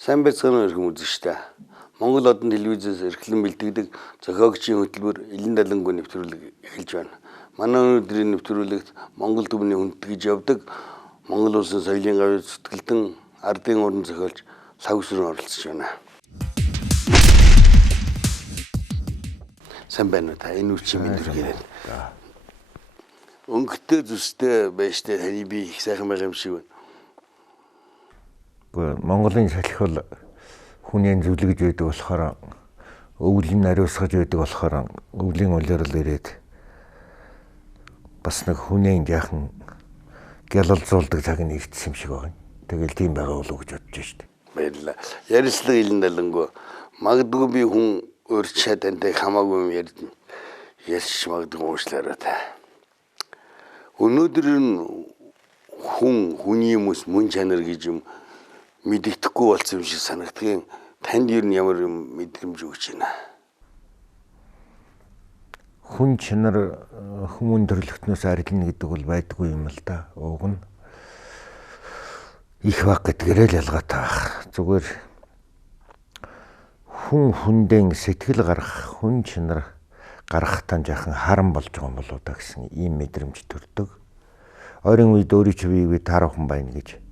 Сайн байцгаана уу хүмүүс шүү дээ. Монгол одон телевизээс эрхлэн бэлтгэдэг зохиогчийн хөтөлбөр Илэн далангүй нэвтрүүлэг эхэлж байна. Манай өнөөдрийн нэвтрүүлэгт Монгол түмний хүндэтгэж явдаг Монгол улсын соёлын гавьяа зүтгэлтэн ардын уран зохиолч Савгсүрэн оролцож байна. Сайн байна уу та? Энэ үчи минь дүргээрээ. Өнгөтэй зүстэй байж тээ таны би их сайхан байгаа юм шиг байна. Монголын салхи бол хүний зөвлөгөж байдаг болохоор өвлийн ариусгаж байдаг болохоор өвлийн улирал ирээд бас нэг хүний яахан гялалзуулдаг цаг нь ирсэн юм шиг байна. Тэгэл тийм байгаа болов уу гэж бодож штеп. Баярлалаа. Ярилцлага Илэн далангүй. Магадгүй би хүн өөрчилөө тантай хамаагүй юм ярьж магадгүй уушлаарай та. Өнөөдөр нь хүний хүмүүс мөн чанар гэж юм мэддэхгүй болсон юм шиг санагдгийн танд ер нь ямар юм мэдрэмж өгч байна. Хүн чанар хүмүүн төрлөختнөөс арилна гэдэг бол байдгүй юм л да. Уг нь их баг гэдгээрээ л ялгаатай баг. Зүгээр хүн хүндэн сэтгэл гарах, хүн чанар гарахтаа жаахан харан болж байгаа юм болоо да гэсэн ийм мэдрэмж төрдөг. Ойрын үед өөрийн чивийг таарахын байна гэж.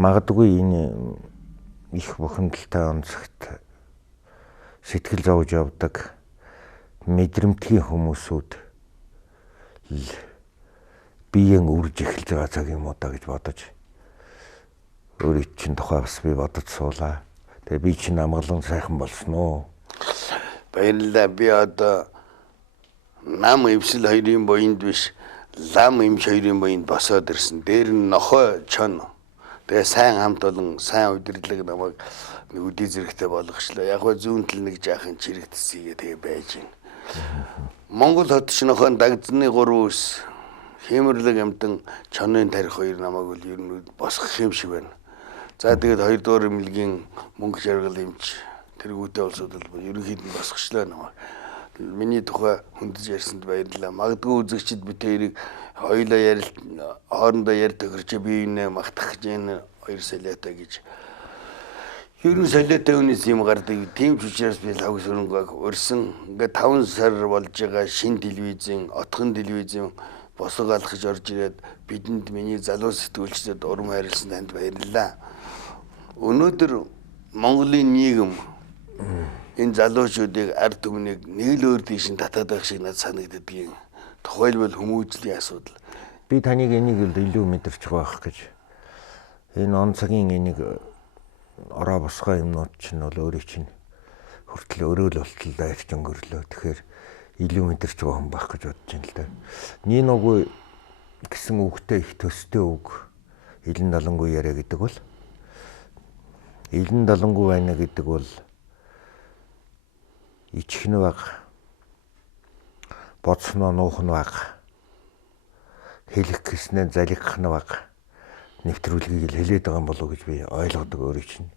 Магадгүй энэ их бухимдалтай онцгт сэтгэл зовж явдаг мэдрэмтгий хүмүүсүүд биеийн үрж эхэлж байгаа цаг юм уу та гэж бодож өөрийн чинь тухай бас би бодож суулаа. Тэгээ би чинь амгалан сайхан болсон уу? Баярлалаа. Би одоо нам өвсөл хоёрын боёнд биш лам эмч хоёрын боёнд босоод ирсэн. Дээр нь нохой чон. Тэгээ сайн хамт олон сайн удирдлага намайг нэг үдий зэрэгтэй болгочлоо. Яг гоо зүүн тал нэг жаахан чирэгдсийгээ тэгээ байж гин. Монгол хот ч нохойн дагдсны 3 ус хэмэрлэг амтан чонын тарих хоёр намайг бол ер нь босгох юм шиг байна. За тэгээд хоёрдугаар эмнэлгийн мөнгө жаргал эмч тэргүүтэй улсууд бол ерөнхийд нь босгочлоо намайг. Миний тухай хүндэж ярьсанд баярлалаа. Магадгүй үзэгчид би тэрийг хоёулаа хоорондоо ярь тохирч би энэ магтах гэж энэ хоёр солиотой гэж. Ер нь солиотой хүнээс юм гардаг. Тийм ч учраас би Савгсүрэнгүйг урьсан. Ингээд 5 сар болж байгаа шин телевизийн, отхон телевизийн босго алхаж орж ирээд бидэнд миний залуу сэтгүүлчдэд урам хайрлсан танд баярлалаа. Өнөөдөр Монголын нийгэм энэ залуучуудыг ард түмнийг нэг л өөр тийш нь татаад байх шиг надад санагддгийн. Тухайлбал хүмүүжлийн асуудал. Би таныг энийг илүү мэдэрч байгаа гэж. Энэ он цагийн энийг ороо босгоо юмнууд чинь бол өөрөө чинь хүртэл өрөөл болтол дайрч өнгөрлөө. Тэгэхээр илүү мэдэрч байгаа хүн байх гэж бодож байна л да. Нин угүй гэсэн үгтэй их төстэй үг Илэн далангүй яриа гэдэг бол Илэн далангүй байна гэдэг бол ичихнэ баг, бодсноо нуух нь баг, хэлэх гэснээр залгих нь баг нэвтрүүлгийг хэлээд байгаа юм болов уу гэж би ойлгодог өөрөө чинь.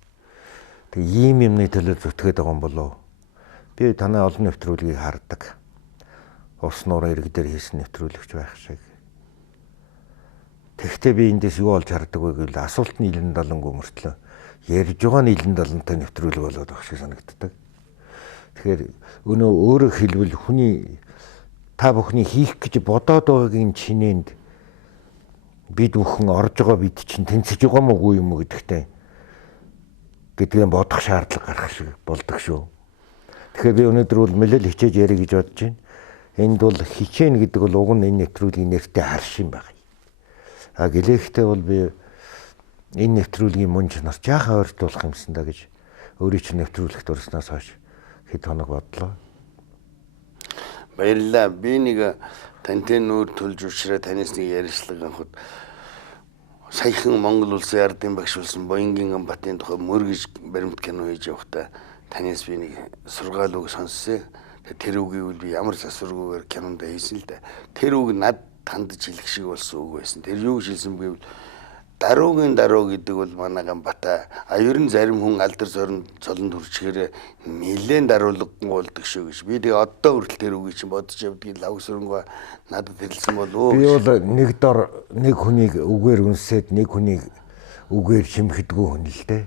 Тэг ийм юмны төлөө зүтгээд байгаа юм болов. Би танай олон нэвтрүүлгийг хардаг. Ус нуурын ирэг дээр хийсэн нэвтрүүлэгч байх шиг. Тэгвэл би эндээс юу олж хардаг вэ гэвэл асуулт нь Илэн далангүй мөртлөө ярьж байгаа нь Илэн далантай нэвтрүүлэг болоод байх шиг санагддаг. Тэгэхээр өнөө өөрөөр хэлбэл хүний та бүхний хийх гэж бодоод байгаагийн чинээнд бид бүхэн орж байгаа бид чинь тэнцэж байгаа мó үгүй юм уу гэдэгтэй гэдгээ бодох шаардлага гарах шиг болдог шүү. Тэгэхээр би өнөөдөр бол нэлээд хичээж ярих гэж бодож байна. Энд бол хичээн гэдэг бол уг нь энэ нэвтрүүлгийн нэртэй харш юм байна. А гэлээхтэй бол би энэ нэвтрүүлгийн мөн чанар жаахан ойртуулах юмсан да гэж өөрийн чинь нэвтрүүлэгт орсноос хойш хэд хоног бодлоо. Баярлалаа. Би нэг тантай нүүр төлж уучраа танаас нэг ярилцлага анхуд саяхан Монгол улсын ардын багш болсон Боингийн Амбатын тухай мөргөж баримт кино хийж явахдаа танаас би нэг сургаал үг сонссоо. Тэр үгийг би ямар засваргүйгээр кинонд хийсэн л да. Тэр үг над тандж хэлэх шиг болсон үг байсан. Тэр юу хэлсэн бэ гэвэл даруугийн даруу гэдэг бол манай Гамбата. Ер нь зарим хүн алдар цолонд хүрчгээр нэлээд даруулгын болдог шүү гэж. Би тэгээ одоо хүртэл тэр үгийг чинь бодож явдгийг Савгсүрэнгүй надад хэлсэн болов уу? Би бол нэг дор нэг хүнийг үгээр үнсээд нэг хүнийг үгээр шимхэдгүй хүн л дээ.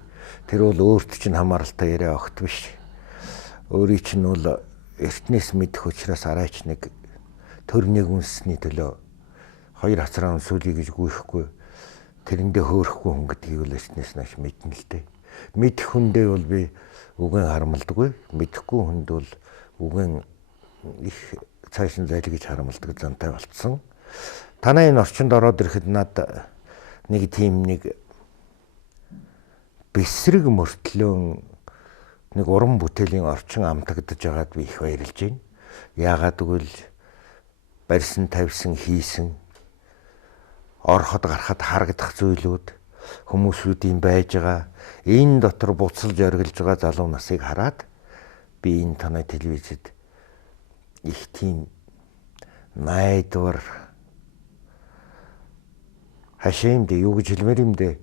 Тэр бол өөрт чинь хамааралтай яриа огт биш. Өөрийн чинь бол эртнээс мэдэх учраас арайч нэг төрнийг үнсний төлөө хоёр хацраа сүлий гэж гүйхгүй тэрэндээ хөөрөхгүй хүн гэдгийг л эртнээс нааш мэднэ л дээ. Мэдэх хүндээ бол би үгэн харамлдаггүй. Мэдэхгүй хүнд бол үгэн их цааш нь зайлгиж харамлдаг зантай болцсон. Танай энэ орчинд ороод ирэхэд над нэг тийм нэг бэсрэг мөртлөө нэг уран бүтээлийн орчин амтагдаж байгаад би их баярлж байна. Яагаад гэвэл барьсан, тавьсан, хийсэн ороход гарахад харагдах зүйлүүд хүмүүсүүдийн байж байгаа энэ дотор буцалж оргилж байгаа залуу насыг хараад би энэ танай телевизэд их тийм найдвар хашаамд юу гэж хэлмээр юм дээ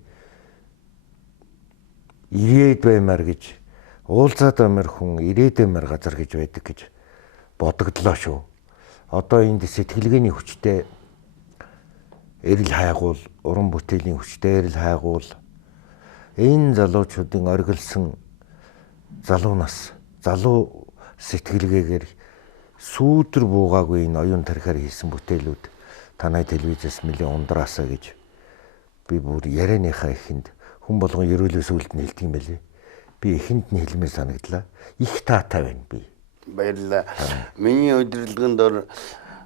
ирээд баймаар гэж уулзаад баймаар хүн ирээд баймаар газар гэж байдаг гэж бодогдлоо шүү. Одоо энд сэтгэлгээний хүчтэй эрэл хайгуул, уран бүтээлийн хүчтэй эрэл хайгуул энэ залуучуудын оргилсон залуу нас, залуу сэтгэлгээгээр сүүдэр буугаагүй энэ оюун тарихаар хийсэн бүтээлүүд танай телевизээс нэлээд ундраасаа гэж би бүр ярианыхаа ихэнд хүн болгон ерөөлөөс үлд нэлдэг юм байлээ. Би ихэнд нь хэлмээр санагдлаа. Их таатай байна би. Баярлалаа. Миний удирдлагын дор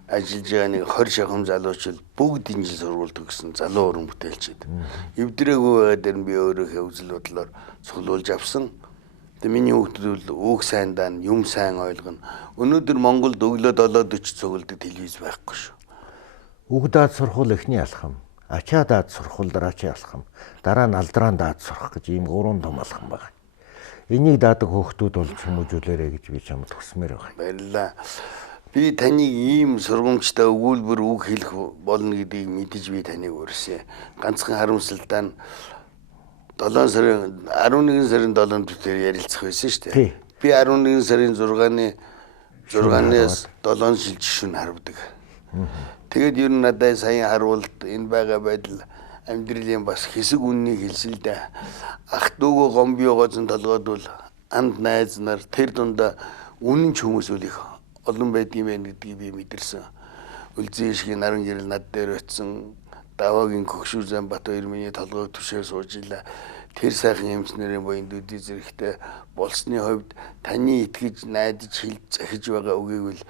ажиллаж байгаа нэг 20 шахам залуучууд бүгд энэ жил сургууль төгссөн залуу уран бүтээлчид. Эвдрээгүй байгаа дээр би өөрийнхөө үзэл бодлоор цуглуулж авсан. Тэгээ миний хүүхдүүд үг сайн даана, юм сайн ойлгоно. Өнөөдөр Монголд өглөө 7:40 цуглдаг телевиз байхгүй шүү. Үг даад сурхуул эхний алхам, ачаа даад сурхуул дараачийн алхам, дараа нь алдрaan даад сурах гэж ийм 3 том алхам байна. Энийг даадаг хүүхдүүд бол хүмүүжүүлээрэ гэж би чамд хүсмээр байна. Баярлалаа. Би таныг ийм сургамжтай өгүүлбэр үг хэлэх болно гэдгийг мэдэж би таныг урьсээ. Ганцхан харамсалтай нь 11 сарын 7-нд бүтээр ярилцах байсан шүү дээ. Би 11 сарын 6-наас 7 шилж шүн харвдаг. Тэгээд ер нь надад саяхан харуулт энэ байгаа байдал амьдралын бас хэсэг үннийг хэлсэн л дээ. Ах дүүгөө гомбиогоо зэн толгойд бол анд найз нар тэр дундаа үнэн ч хүмүүс үл их олон байдгийн байна гэдгийг би мэдэрсэн. Үлзий ишгийн наран гэрэл над дээр очсон даваагийн Көгшүүр Замбат хоёр миний толгойд түшээр сууж илаа. Тэр сайхан эмчнэрийн буянд үдий зэрэгтэй болсны хувьд таны итгэж найдаж хэлж захиж байгаа үгийг л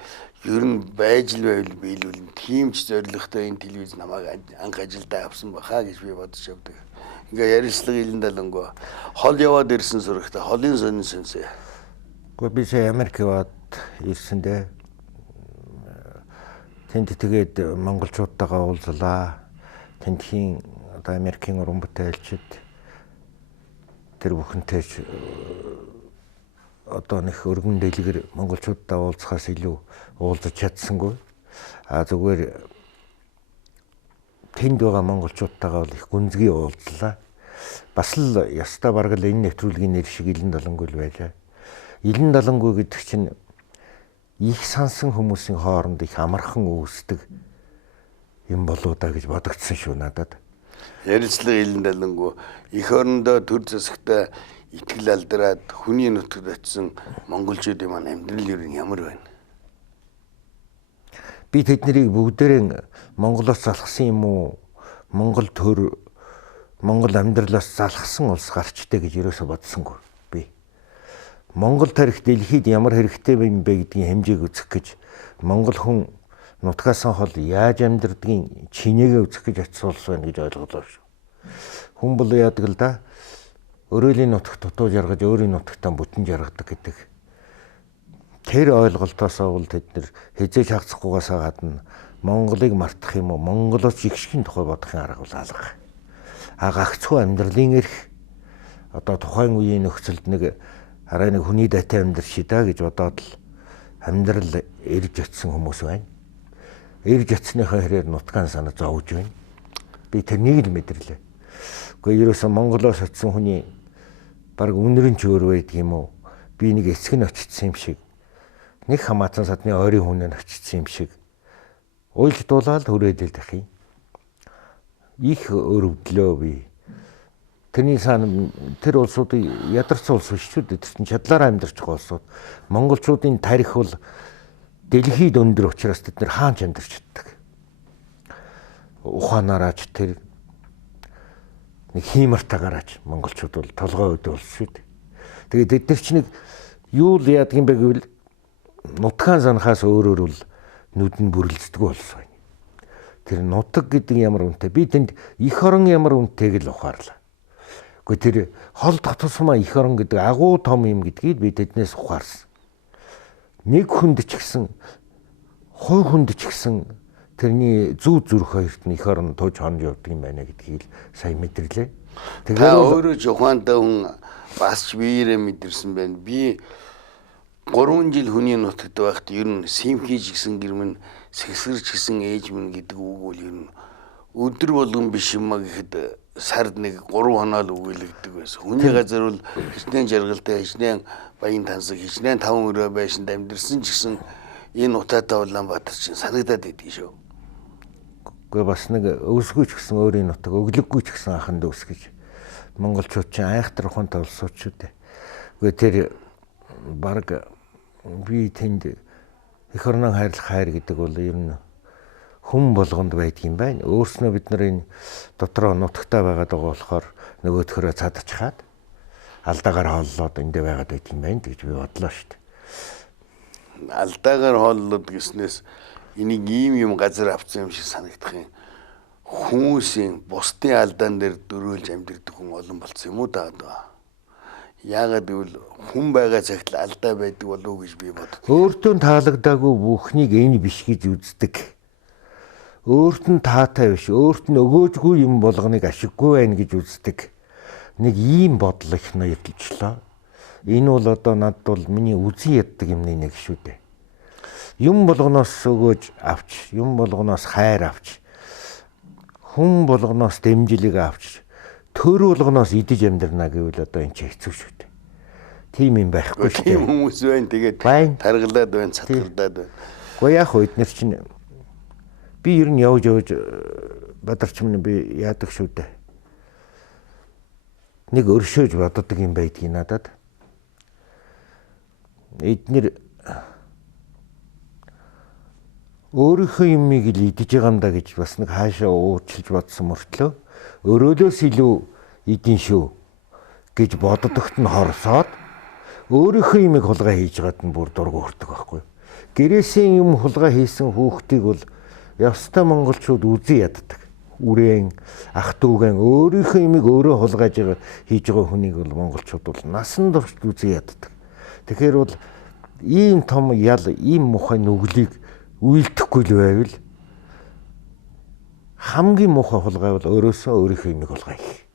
ер нь байж л байвал биелүүлнэ. Тийм ч зоригтой энэ телевиз намайг анх ажилдаа авсан баха гэж би бодож явдаг. Ингээ ярилцлага илэн далангуу хол яваад ирсэн сурагтай холын сонин сүнсээ. Гэхдээ би сая Америк яваад ирсэндээ тэнд тэгээд монголчуудтайгаа уулзлаа. Тентхийн одоо Америкийн уран бүтээлчид тэр бүхэнтэй одоо нэг өргөн дэлгэр монголчуудтай уулзахаас илүү уулзаж чадсангүй. Зүгээр тэнд байгаа монголчуудтайгаа бол их гүнзгий уулзлаа. Бас л ястаа бараг л энэ нэвтрүүлгийн нэр шиг Илэн Далангуй байлаа. Илэн Далангуй гэдэг чинь их сансан хүмүүсийн хооронд их амархан үүсдэг юм болоо да гэж бодогдсон шүү надад. Ярилцлага Илэн Далангуй их орондоо төр засагтай итгэл алдраад хүний нутагт очисон монголчуудын маань амьдрал ер нь ямар байна? Би тэднийг бүгдээрээ Монголоос залхсан юм уу? Монгол төр Монгол амьдралаас залхсан улс гарчтэй гэж ерөөсө бодсонгүй би. Монгол тарих дэлхийд ямар хэрэгтэй юм бэ гэдгийн хэмжээг үзэх гэж монгол хүн нутгаас хол яаж амьдрдгийг чинээгээ үзэх гэж очсон улс байна гэж ойлголоо шүү. Хүн бол яадаг л да өрөөлийн нутагт дутуу жаргаж өөрийн нутагтаа бүтэн жаргадаг гэдэг. Тэр ойлголтоосоо бол тэд нэр хязээж хагацхгүйгээс гадна Монголыг мартах юм уу? Монголоос ихшгийн тухай бодохын арга бол алга. Гагцхүү амьдралын эрх одоо тухайн үеийн нөхцөлд нэг арай нэг хүний дайтай амьдрший да гэж бодоод л амьдрал эрж очисон хүмүүс байна. Эрж очсныхаа хэрээр нутгаан санаа зовж байна. Би тэрнийг л мэдэрлээ. Гэхдээ ерөөсөн Монголоос очисон хүний баг үнэрэн ч өөр байдаг юм уу? Би нэг эцэг нь очсон юм шиг. Нэг хамаатан садны ойрын хүн нь очсон юм шиг. Уйлж дуулаад хүрээлэл дэх юм. Их өрөвдлөө би. Тэрний сан тэр улсуудын ядарсан улс биш шүү дээ. Тэр чинь чадлаараа амьдарч байгаа улсууд. Монголчуудын тарих бол дэлхийд өндөр учраас тэд нэр хаанч амьдарч чаддаг. Ухаанаараач тэр нэг хиймартаагаараач монголчууд бол толгой өдөө улс шүү дээ. Тэгээд тэд нар чинь нэг юу л яадаг юм бэ гэвэл нутгаан санахаас өөрөөр бол нүдэн бүрлддэг улс байна. Тэр нутаг гэдэг ямар үнэтэй. Би тэнд эх орон ямар үнэтэйг л ухаарлаа. Гэхдээ тэр хол дох тусмаа эх орон гэдэг агуу том юм гэдгийг би тэднээс ухаарсан. Нэг хүнд ч гэсэн хувь хүнд ч гэсэн тэрний зүү зүрх хоёрт нь эх орон тууж хонж явдаг юм байна гэдгийг л сайн мэдэрлээ. Тэгэхээр өөрөө ч ухаантай хүн бас ч биеэрээ мэдэрсэн байна. Би 3 жил хүний нутагт байхад ер нь симхийж гисэн гэрмэн сэгсгэрч гисэн ээж минь гэдэг үг бол ер нь өдөр болгон биш юм а гэхэд сард нэг 3 хоноо л өгүүлэгдэг байсан. Хүний газар бол хичнээн жаргалтай, хичнээн баян тансаг, хичнээн 5 өрөө байшинд амьдэрсэн ч гэсэн энэ утаатай Улаанбаатар чинь санагдаад идэв шүү. Гэхдээ бас нэг өвсгөө ч гэсэн өөрийн нутаг, өглөггүй ч гэсэн анхан дүүс гэж монголчууд чинь айхтар ухаантай улсууд шүү дээ. Гэхдээ тэр баг би тэнд эх орноо хайрлах хайр гэдэг бол ер нь хүн болгонд байдаг юм байна. Өөрснөө бид нар энэ дотроо нутагтаа байгаад байгаа болохоор нөгөөдхөрөө цадчихад алдаагаар хооллоод эндээ байгаад байт юм байна гэж би бодлоо шүү дээ. Алдаагаар хооллоод гэснээс энийг ийм газар авсан юм шиг санагдах юм. Хүмүүсийн бусдын алдаан дээр дөрөөлж амьдэрдэг хүн олон болсон юм уу даа. Яагаад гэвэл хүн байгаа цагт л алдаа байдаг болов уу гэж би боддог. Өөртөө таалагдаагүй бүхнийг энэ биш гэж үздэг. Өөрт нь таатай биш, өөрт нь өгөөжгүй юм болгоныг ашиггүй байна гэж үздэг. Нэг ийм бодол их ноёдлчлоо. Энэ бол одоо надад бол миний үзэн яддаг юмны нэг шүү дээ. Юм болгоноос өгөөж авч, юм болгоноос хайр авч, хүн болгоноос дэмжлэг авч, төр болгоноос идэж амьдрна гэвэл одоо энэ ч хэцүү шүү дээ. Тийм юм байхгүй шүү дээ. Тийм хүмүүс байна. Тэгээд таргалаад байна, цатгардаад байна. Гэхдээ яах вэ? Эднэр чинь би ер нь явж бадарч минь би яадаг шүү дээ. Нэг өршөөж боддог юм байдгийг надад. Эднэр өөрийнхөө юмыг л идэж байгаа юм да гэж бас нэг хаашаа уучлж бодсон мөртлөө өрөөлөөс илүү эдийн шүү гэж боддогт нь хорсоод өөрийнхөө юмыг хулгай хийж байгаад нь бүр дург өртөг байхгүй. Гэрээсээ юм хулгай хийсэн хүүхдийг бол ёстой монголчууд үзэн яддаг. Үрээн, ах дүүгэн өөрийнхөө юмыг өөрөө хулгайж хийж байгаа хүнийг бол монголчууд бол насан турш үзэн яддаг. Тэгэхээр бол ийм том ял, ийм мухай нүглийг үйлдэхгүй л байвал хамгийн муухай хулгай бол өөрөөсөө өөрийнхөө юмыг хулгай хийх.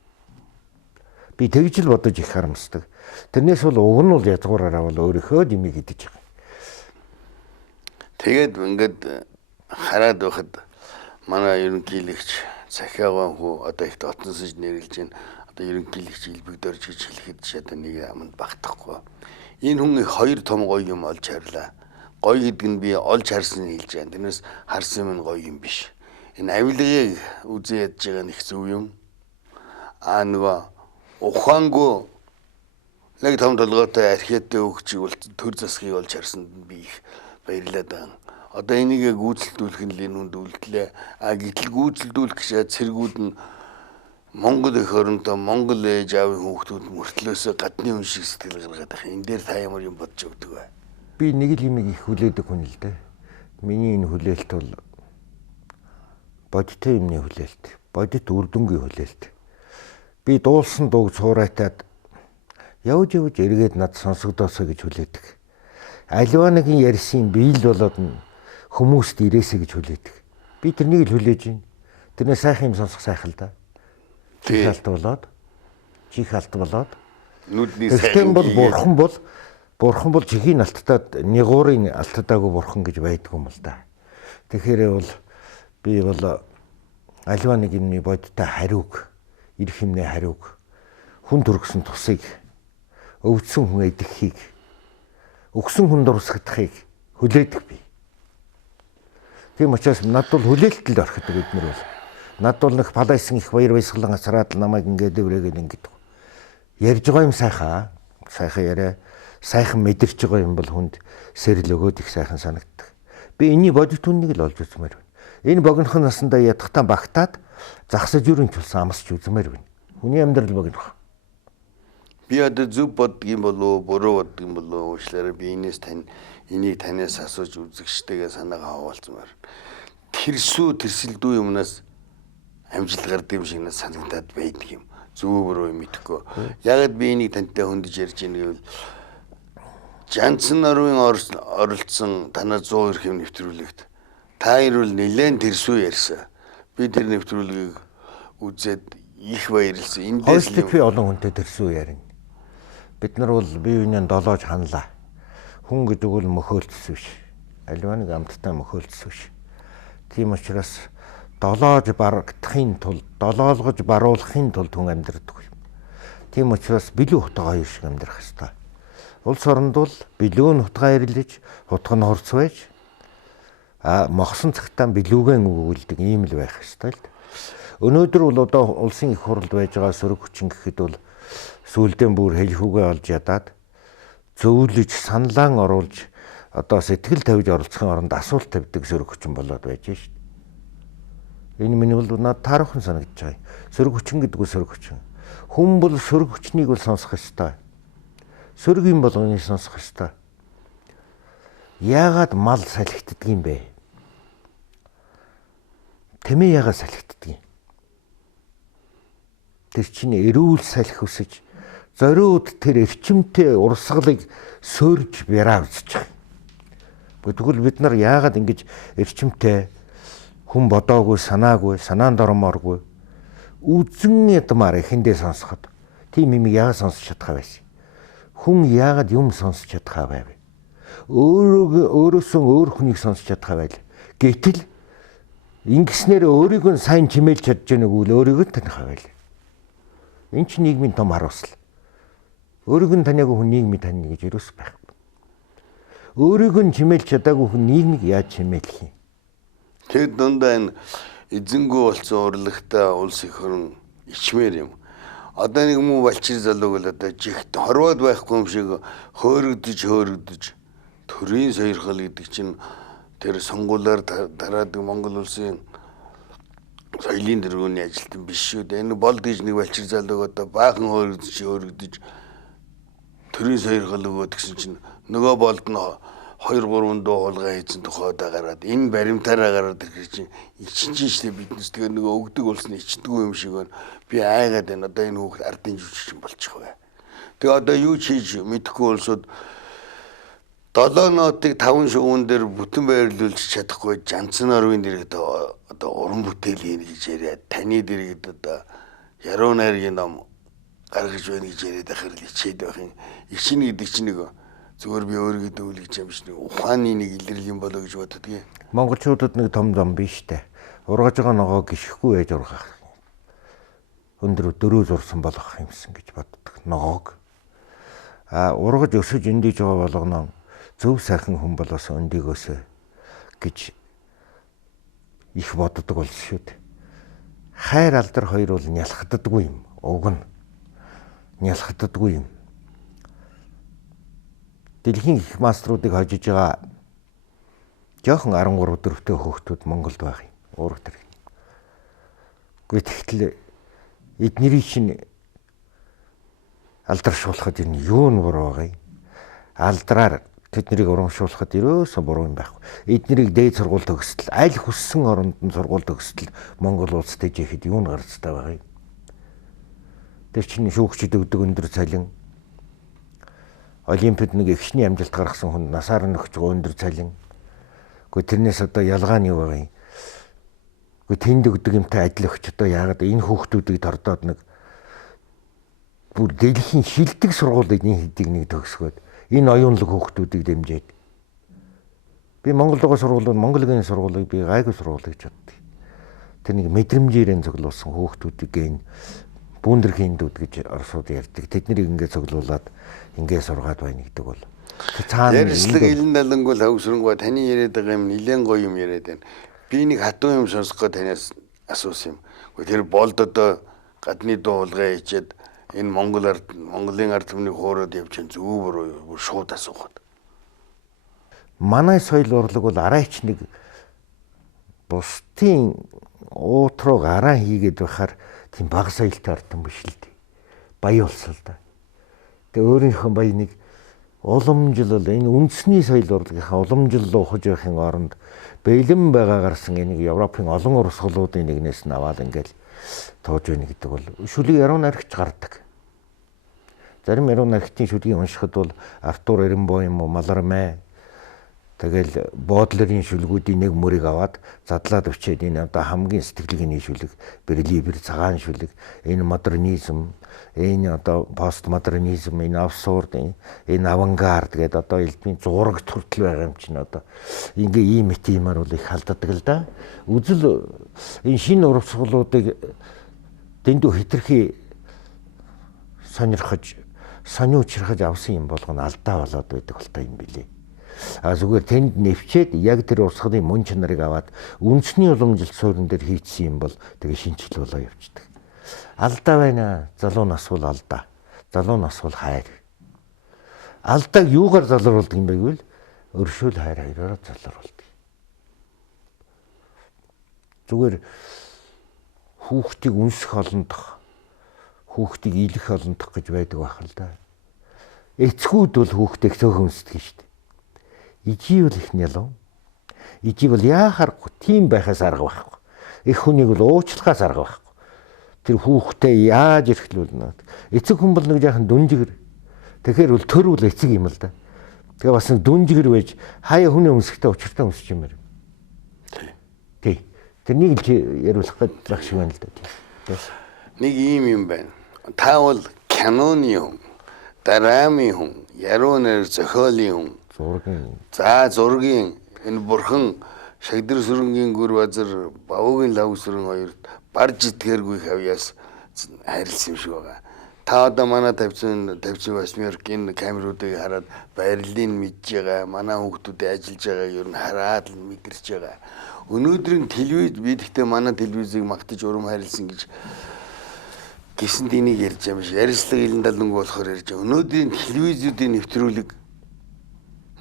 Би тэгж л бодож их харамсдаг. Тэрнээс бол уг нь бол язгуураараа бол өөрийнхөө юмыг идэж байгаа. Тэгээд ингээд хараад байхад манай ерөнхийлөгч Цахиагаан хүү одоо их дотносож нэрлэж байна. Одоо ерөнхийлөгч Илбэгдорж гэж хэлэхэд ч одоо нэг аманд багтахгүй. Энэ хүн их хоёр том гоё юм олж харлаа. Гоё гэдэг нь би олж харсан хэлж байгаа. Тэрнээс харсан юм гоё юм биш. Энэ авилгыг үзэн ядж байгаа нэг зөв юм. Нөгөө ухаангүй нэг том толгойтой архиатай өгч бол төр засгийг олж харсанд би их баярлаад байна. Одоо энийг гүйцэлдүүлэх нь л энэ хүнд үлдлээ. Гэтэл гүйцэлдүүлэх гэж цэргүүд нь Монгол эх оронтой Монгол ээж аавын хүүхдүүд мөртлөөсөө гадны хүн шиг сэтгэл гаргаад байх. Энэ дээр та ямар юм бодож өгдөг вэ? Би нэг л юмыг их хүлээдэг хүн л дээ. Миний энэ хүлээлт бол бодиттой юмны хүлээлт. Бодит үр дүнгийн хүлээлт. Би дуулсан дууг цуурайтаад явж эргээд над сонсогдоосоо гэж хүлээдэг. Аливаа нэгэн ярьсан биел болоод хүмүүст ирээсэ гэж хүлээдэг. Би тэрнийг л хүлээж байна. Тэрнээ сайхан юм сонсох сайхан л да. Чих алт болоод нүдний сайхан бол бурхан бол чихийн алттаад нигуурын алттаагүй бурхан гэж байдаг юм л да. Тэгэхээр бол би бол аливаа нэг юмны бодиттой хариуг, ирэх юмны хариуг, хүн төргсөн тусыг, өвдсөн хүн эдэхийг, өгсөн хүн дурсагдахыг хүлээдэг би. Тийм учраас надад бол хүлээлтэл орхидог эднэр бол. Над бол нэг палайсан их баяр баясгалан асраад намайг ингээд өврөөгээд ингээд ярьж байгаа юм сайхан яриа сайхан мэдэрч байгаа юм бол хүнд сэрэл өгөөд их сайхан санагддаг. Би энэний бодит үннийг л олж үзмээр байна. Энэ богинохон насандаа ядахтаа багтаад загсаж юрын чулсан амсч үзмээр байна. Хүний амьдрал богинохон. Би одоо зөв боддгийм болов буруу боддгийм болов уучлаарай би энийг танаас асууж үзэгчтэйгээ санаагаа хаваалцмаар. Тэрсүү тэрсэлдүү юмнаас амжилт гардаг юм шиг надад санагдаад байдаг юм. Зөв буруу мэдэхгүй. Ягаад би энийг тантай хөндөж ярьж ийм гэвэл Жанцсан нарийн оролцсон танаа 100 эрхэм нэвтрүүлэгт та хоёр бол нэлээд тэрсүү ярьсан. Би тэр нэвтрүүлгийг үзээд их баярлсан. Эндээс л би олон хүнтэй тэрсүү ярина. Бид нар бол бие биенээ долоож ханлаа. Хүн гэдэг бол мөхөөлтс биш. Аливаа нэг амттай мөхөөлтс биш. Тийм учраас долоож барагдахын тулд, долоолгож баруулахын тулд хүн амьдрдаг юм. Тийм учраас билүү хутгаа хоёр шиг амьдрах ёстой. Улс оронд бол билүү нь хутгаа ирэлж, хутга нь хурц байж, мохсон цагтаа билүүгэн өгүүлдэг ийм л байх ёстой л. Өнөөдөр бол одоо улсын их хурлд байж байгаа сөрөг хүчин гэхэд бол сүүлдээ бүр хэлхүүгээ олж ядаад зөвлөж, саналаан оруулж, одоо сэтгэл тавьж оролцохын оронд асуулт тавьдаг сөрөг хүчин болоод байж шít. Энэ миний бол надад таарахын санагдаж байгаа. Сөрөг хүчин гэдэг нь сөрөг хүчин. Хүн бол сөрөг хүчнийг бол сонсох ёстой. Сөрөгийн болгоныг сонсох ёстой. Яагаад мал салхитдаг юм бэ? Тэмээ яагаад салхитдаг юм? Тэр чинь эрүүл салхи хүсэж зориуд тэр эрчимтэй урсгалыг сөрж бяраа үзэж байгаа. Тэгвэл бид нар яагаад ингэж эрчимтэй хүн бодоогүй, санаагүй, санаанд ормооргүй үзэн ядмаар эхэндээ сонсоход тийм юм яагаад сонсож чадхаа байсан? Хүн яагаад юм сонсож чадхаа байв? Өөрөөсөө өөр хүнийг сонсож чадхаа байл. Гэтэл ингэснээр өөрийгөө сайн чимээлж чадж байгааг үл өөрийгөө танихаа байл. Энэ чинь нийгмийн том харуулсал. Өөрийгөө таниагүй хүн нийгмийг таних гэж юус байхгүй. Өөрийгөө чимээлж чадаагүй хүн нийгмийг яаж чимээлэх юм? Тэгэд дундаа энэ эзэнгүү болсон урлагтай улс их орн ичмээр юм. Одоо нэг муу балчир залууг л одоо жигт хорвоод байхгүй юм шиг хөөрөгдөж төрийн сойрхол гэдэг чинь тэр сонгуулаар дараадаг Монгол улсын соёлын тэргүүний ажилтан биш шүү дээ. Энэ бол гэж нэг балчир залууг одоо баахан хөөрөгдөж төрийн сойрхол өгөөд гэсэн чинь нөгөө болд нь 2-3 дуу хулгай хийсэн тухайдаа гараад энэ баримтаараа гараад ирэх чинь ичинж штэ биднес тэгээ нөгөө өгдөг улсны ичдэггүй юм шиг байна. Би айгаад байна. Одоо энэ хүүхд ардын жүжигчин болчих вэ. Тэгээ одоо юу хийж мэдэхгүй улсууд 7 нотыг 5 шугуун дээр бүтэн байрлуулж чадахгүй Жанцсан нарийн дэргэд одоо уран бүтээл хийн гэж яриад таны дэргэд одоо яруу найргийн ном гаргаж байна гэж яриад ахэр л ичээд байх юм. Ичнэ гэдэг чинь нэг зүгээр би өөрийгөө дүүлгэж юм биш нэг ухааны нэг илэрл юм болоо гэж боддог юм. Монголчуудад нэг том зам биш дээ. Ургаж байгаа ногоо гიშхгүй байж ургах. Өндөр дөрөв зурсан болох юмсан гэж боддог. Ногоог. Ургаж өсөж эндийж байгаа болгоно зөв сайхан хүн болоос өндийгөөсөө гэж их боддог болсон шүү дээ. Хайр алдар хоёр бол нялхддаггүй юм. Уг нь нялхддаггүй юм. Дэлхийн их маструудыг хожиж байгаа жоохон 13-4-тэй хүүхдүүд Монголд байх юм. Уурах тэр. Гэхдээ эднэрийн чинь алдаршуулахад энэ юу нь буруу байгаа юм? Алдраар тэднийг урамшуулахад ерөөсөө буруу юм байхгүй. Эднэрийг дээд сургууль төгсөл, аль хүссэн оронд нь сургууль төгсөл Монгол улс дэжихэд юу н гарцтай байгаа юм? Тэр чинь шүүгчд өгдөг өндөр цалин. Олимпиад нэг ихшний амжилт гаргасан хүн насаар нь өгч байгаа өндөр цалин. Гэхдээ тэрнээс одоо ялгаа нь юу байгаа юм? Гэхдээ тэнд өгдөг юмтай адил өгч одоо яагаад энэ хүүхдүүдийг тордоод нэг бүр дэлхийн шилдэг сургуулийн хэдийг нэг төгсгөөд энэ оюунлаг хүүхдүүдийг дэмжиж. Би Монголд байгаа сургуулиуд Монголын сургуулийг би гайгүй сургууль гэж боддог. Тэр нэг мэдрэмжээрээ цуглуулсан хүүхдүүдийг ин бүүндэрхийн дүүд гэж орсууд ярьдаг. Тэднийг ингээд цуглуулад ингээд сургаад байна гэдэг бол. Цаана ярьслаг илэн даланг бол хөвсрөнгөө таны яриад байгаа юм нэлээд гоё юм яриад байна. Би нэг хатуу юм сонсгоо танаас асуусан юм. Гэхдээ тэр болд одоо гадны дуулгаа хийчихэд энэ Монголын ард түмнийг хоороод явчихын зөв бүр шууд асуухад. Манай соёл урлаг бол арайч нэг бусдын уутруу гараа хийгээд байхаар тийм бага соёлтой ард түмэн биш л дээ. Баян улс л да. Тэгээ өөрийнхөө баяныг уламжлал энэ үндэсний соёл урлагийнхаа уламжлал ухаж байхын оронд бэлэн байгаа гарсан энийг Европын олон урсгалуудын нэгнээс нь аваад ингээл тууж байна гэдэг бол шүлэг яруу найрагч гардаг. Зарим яруу найрагчдын шүлгийг уншихад бол Артур Рембо юм уу Маларме тэгэл Бодлерийн шүлгүүдийн нэг мөрийг аваад задлаад өчөөд энэ одоо хамгийн сэтгэлгээний шүлэг, Берлибер цагаан шүлэг, энэ модернизм, энэ одоо постмодернизм, энэ абсурд, энэ авангард гэдэг одоо элдмийн зураг төртөл байгаа юм чинь одоо ингээ ийм мэтимаар бол их халддаг л да. Үзэл энэ шинэ урсгалуудыг дэндүү хитрхи сонирхож, сониучрахаж авсан юм болгоно алдаа болоод байдаг болтой юм билий. Зүгээр тэнд нэвчээд яг тэр урсгалын мөн чанарыг аваад үндэсний уламжлалт суурин дээр хийцсэн юм бол тэгээ шинжил болоо явчихдаг. Алдаа байна. Залуу нас бол алдаа. Залуу нас бол хайр. Алдааг юугаар залруулдаг юм бэ гэвэл өршөөл хайр хоёроор залруулдаг. Зүгээр хүүхдийг үнсэх олондох, хүүхдийг илэх олондох гэж байдаг байх л да. Эцгүүд бол хүүхдийг цөөхөн үнсдэг шүү дээ. Ижи бол их нялуу. Ижи бол яахааргүй тийм байхаас арга байхгүй. Их хүнийг бол уучлахаас арга байхгүй. Тэр хүүхдээ яаж эрхлүүлнэ. Эцэг хүн бол нэг жаахан дүнжигэр. Тэгэхээр бол төр бол эцэг юм л да. Тэгээ бас нэг дүнжигэр байж хаяа хүний өмсөхтэй учиртай өмсөж юм байна. Тий. Тэрнийг л яриулах гэж байх шиг байна л да. Нэг юм байна. Та бол киноны хүн, драмын хүн, яруу найр зохиолын хүн. Зургийн энэ бурхан Шагдар сүрэнгийн гүр базар Бавуугийн лав сүрэн хоёрт барж итгээргүй хавьяас хайрлсан юм шиг байгаа. Та одоо манай 58 энэ камеруудыг хараад баярлалыг мэдж байгаа. Манай хүүхдүүдээ ажиллаж байгааг ер нь хараад л мэдэрч байгаа. Өнөөдрийн телевиз бид ихтэй манай телевизийг магтаж урам хайрлсан гэж гисэн динийг ярьж байгаа юм шиг. Ярилцлага илэн далангүй болохоор ярьж байгаа. Өнөөдрийн телевизүүдийн нэвтрүүлэг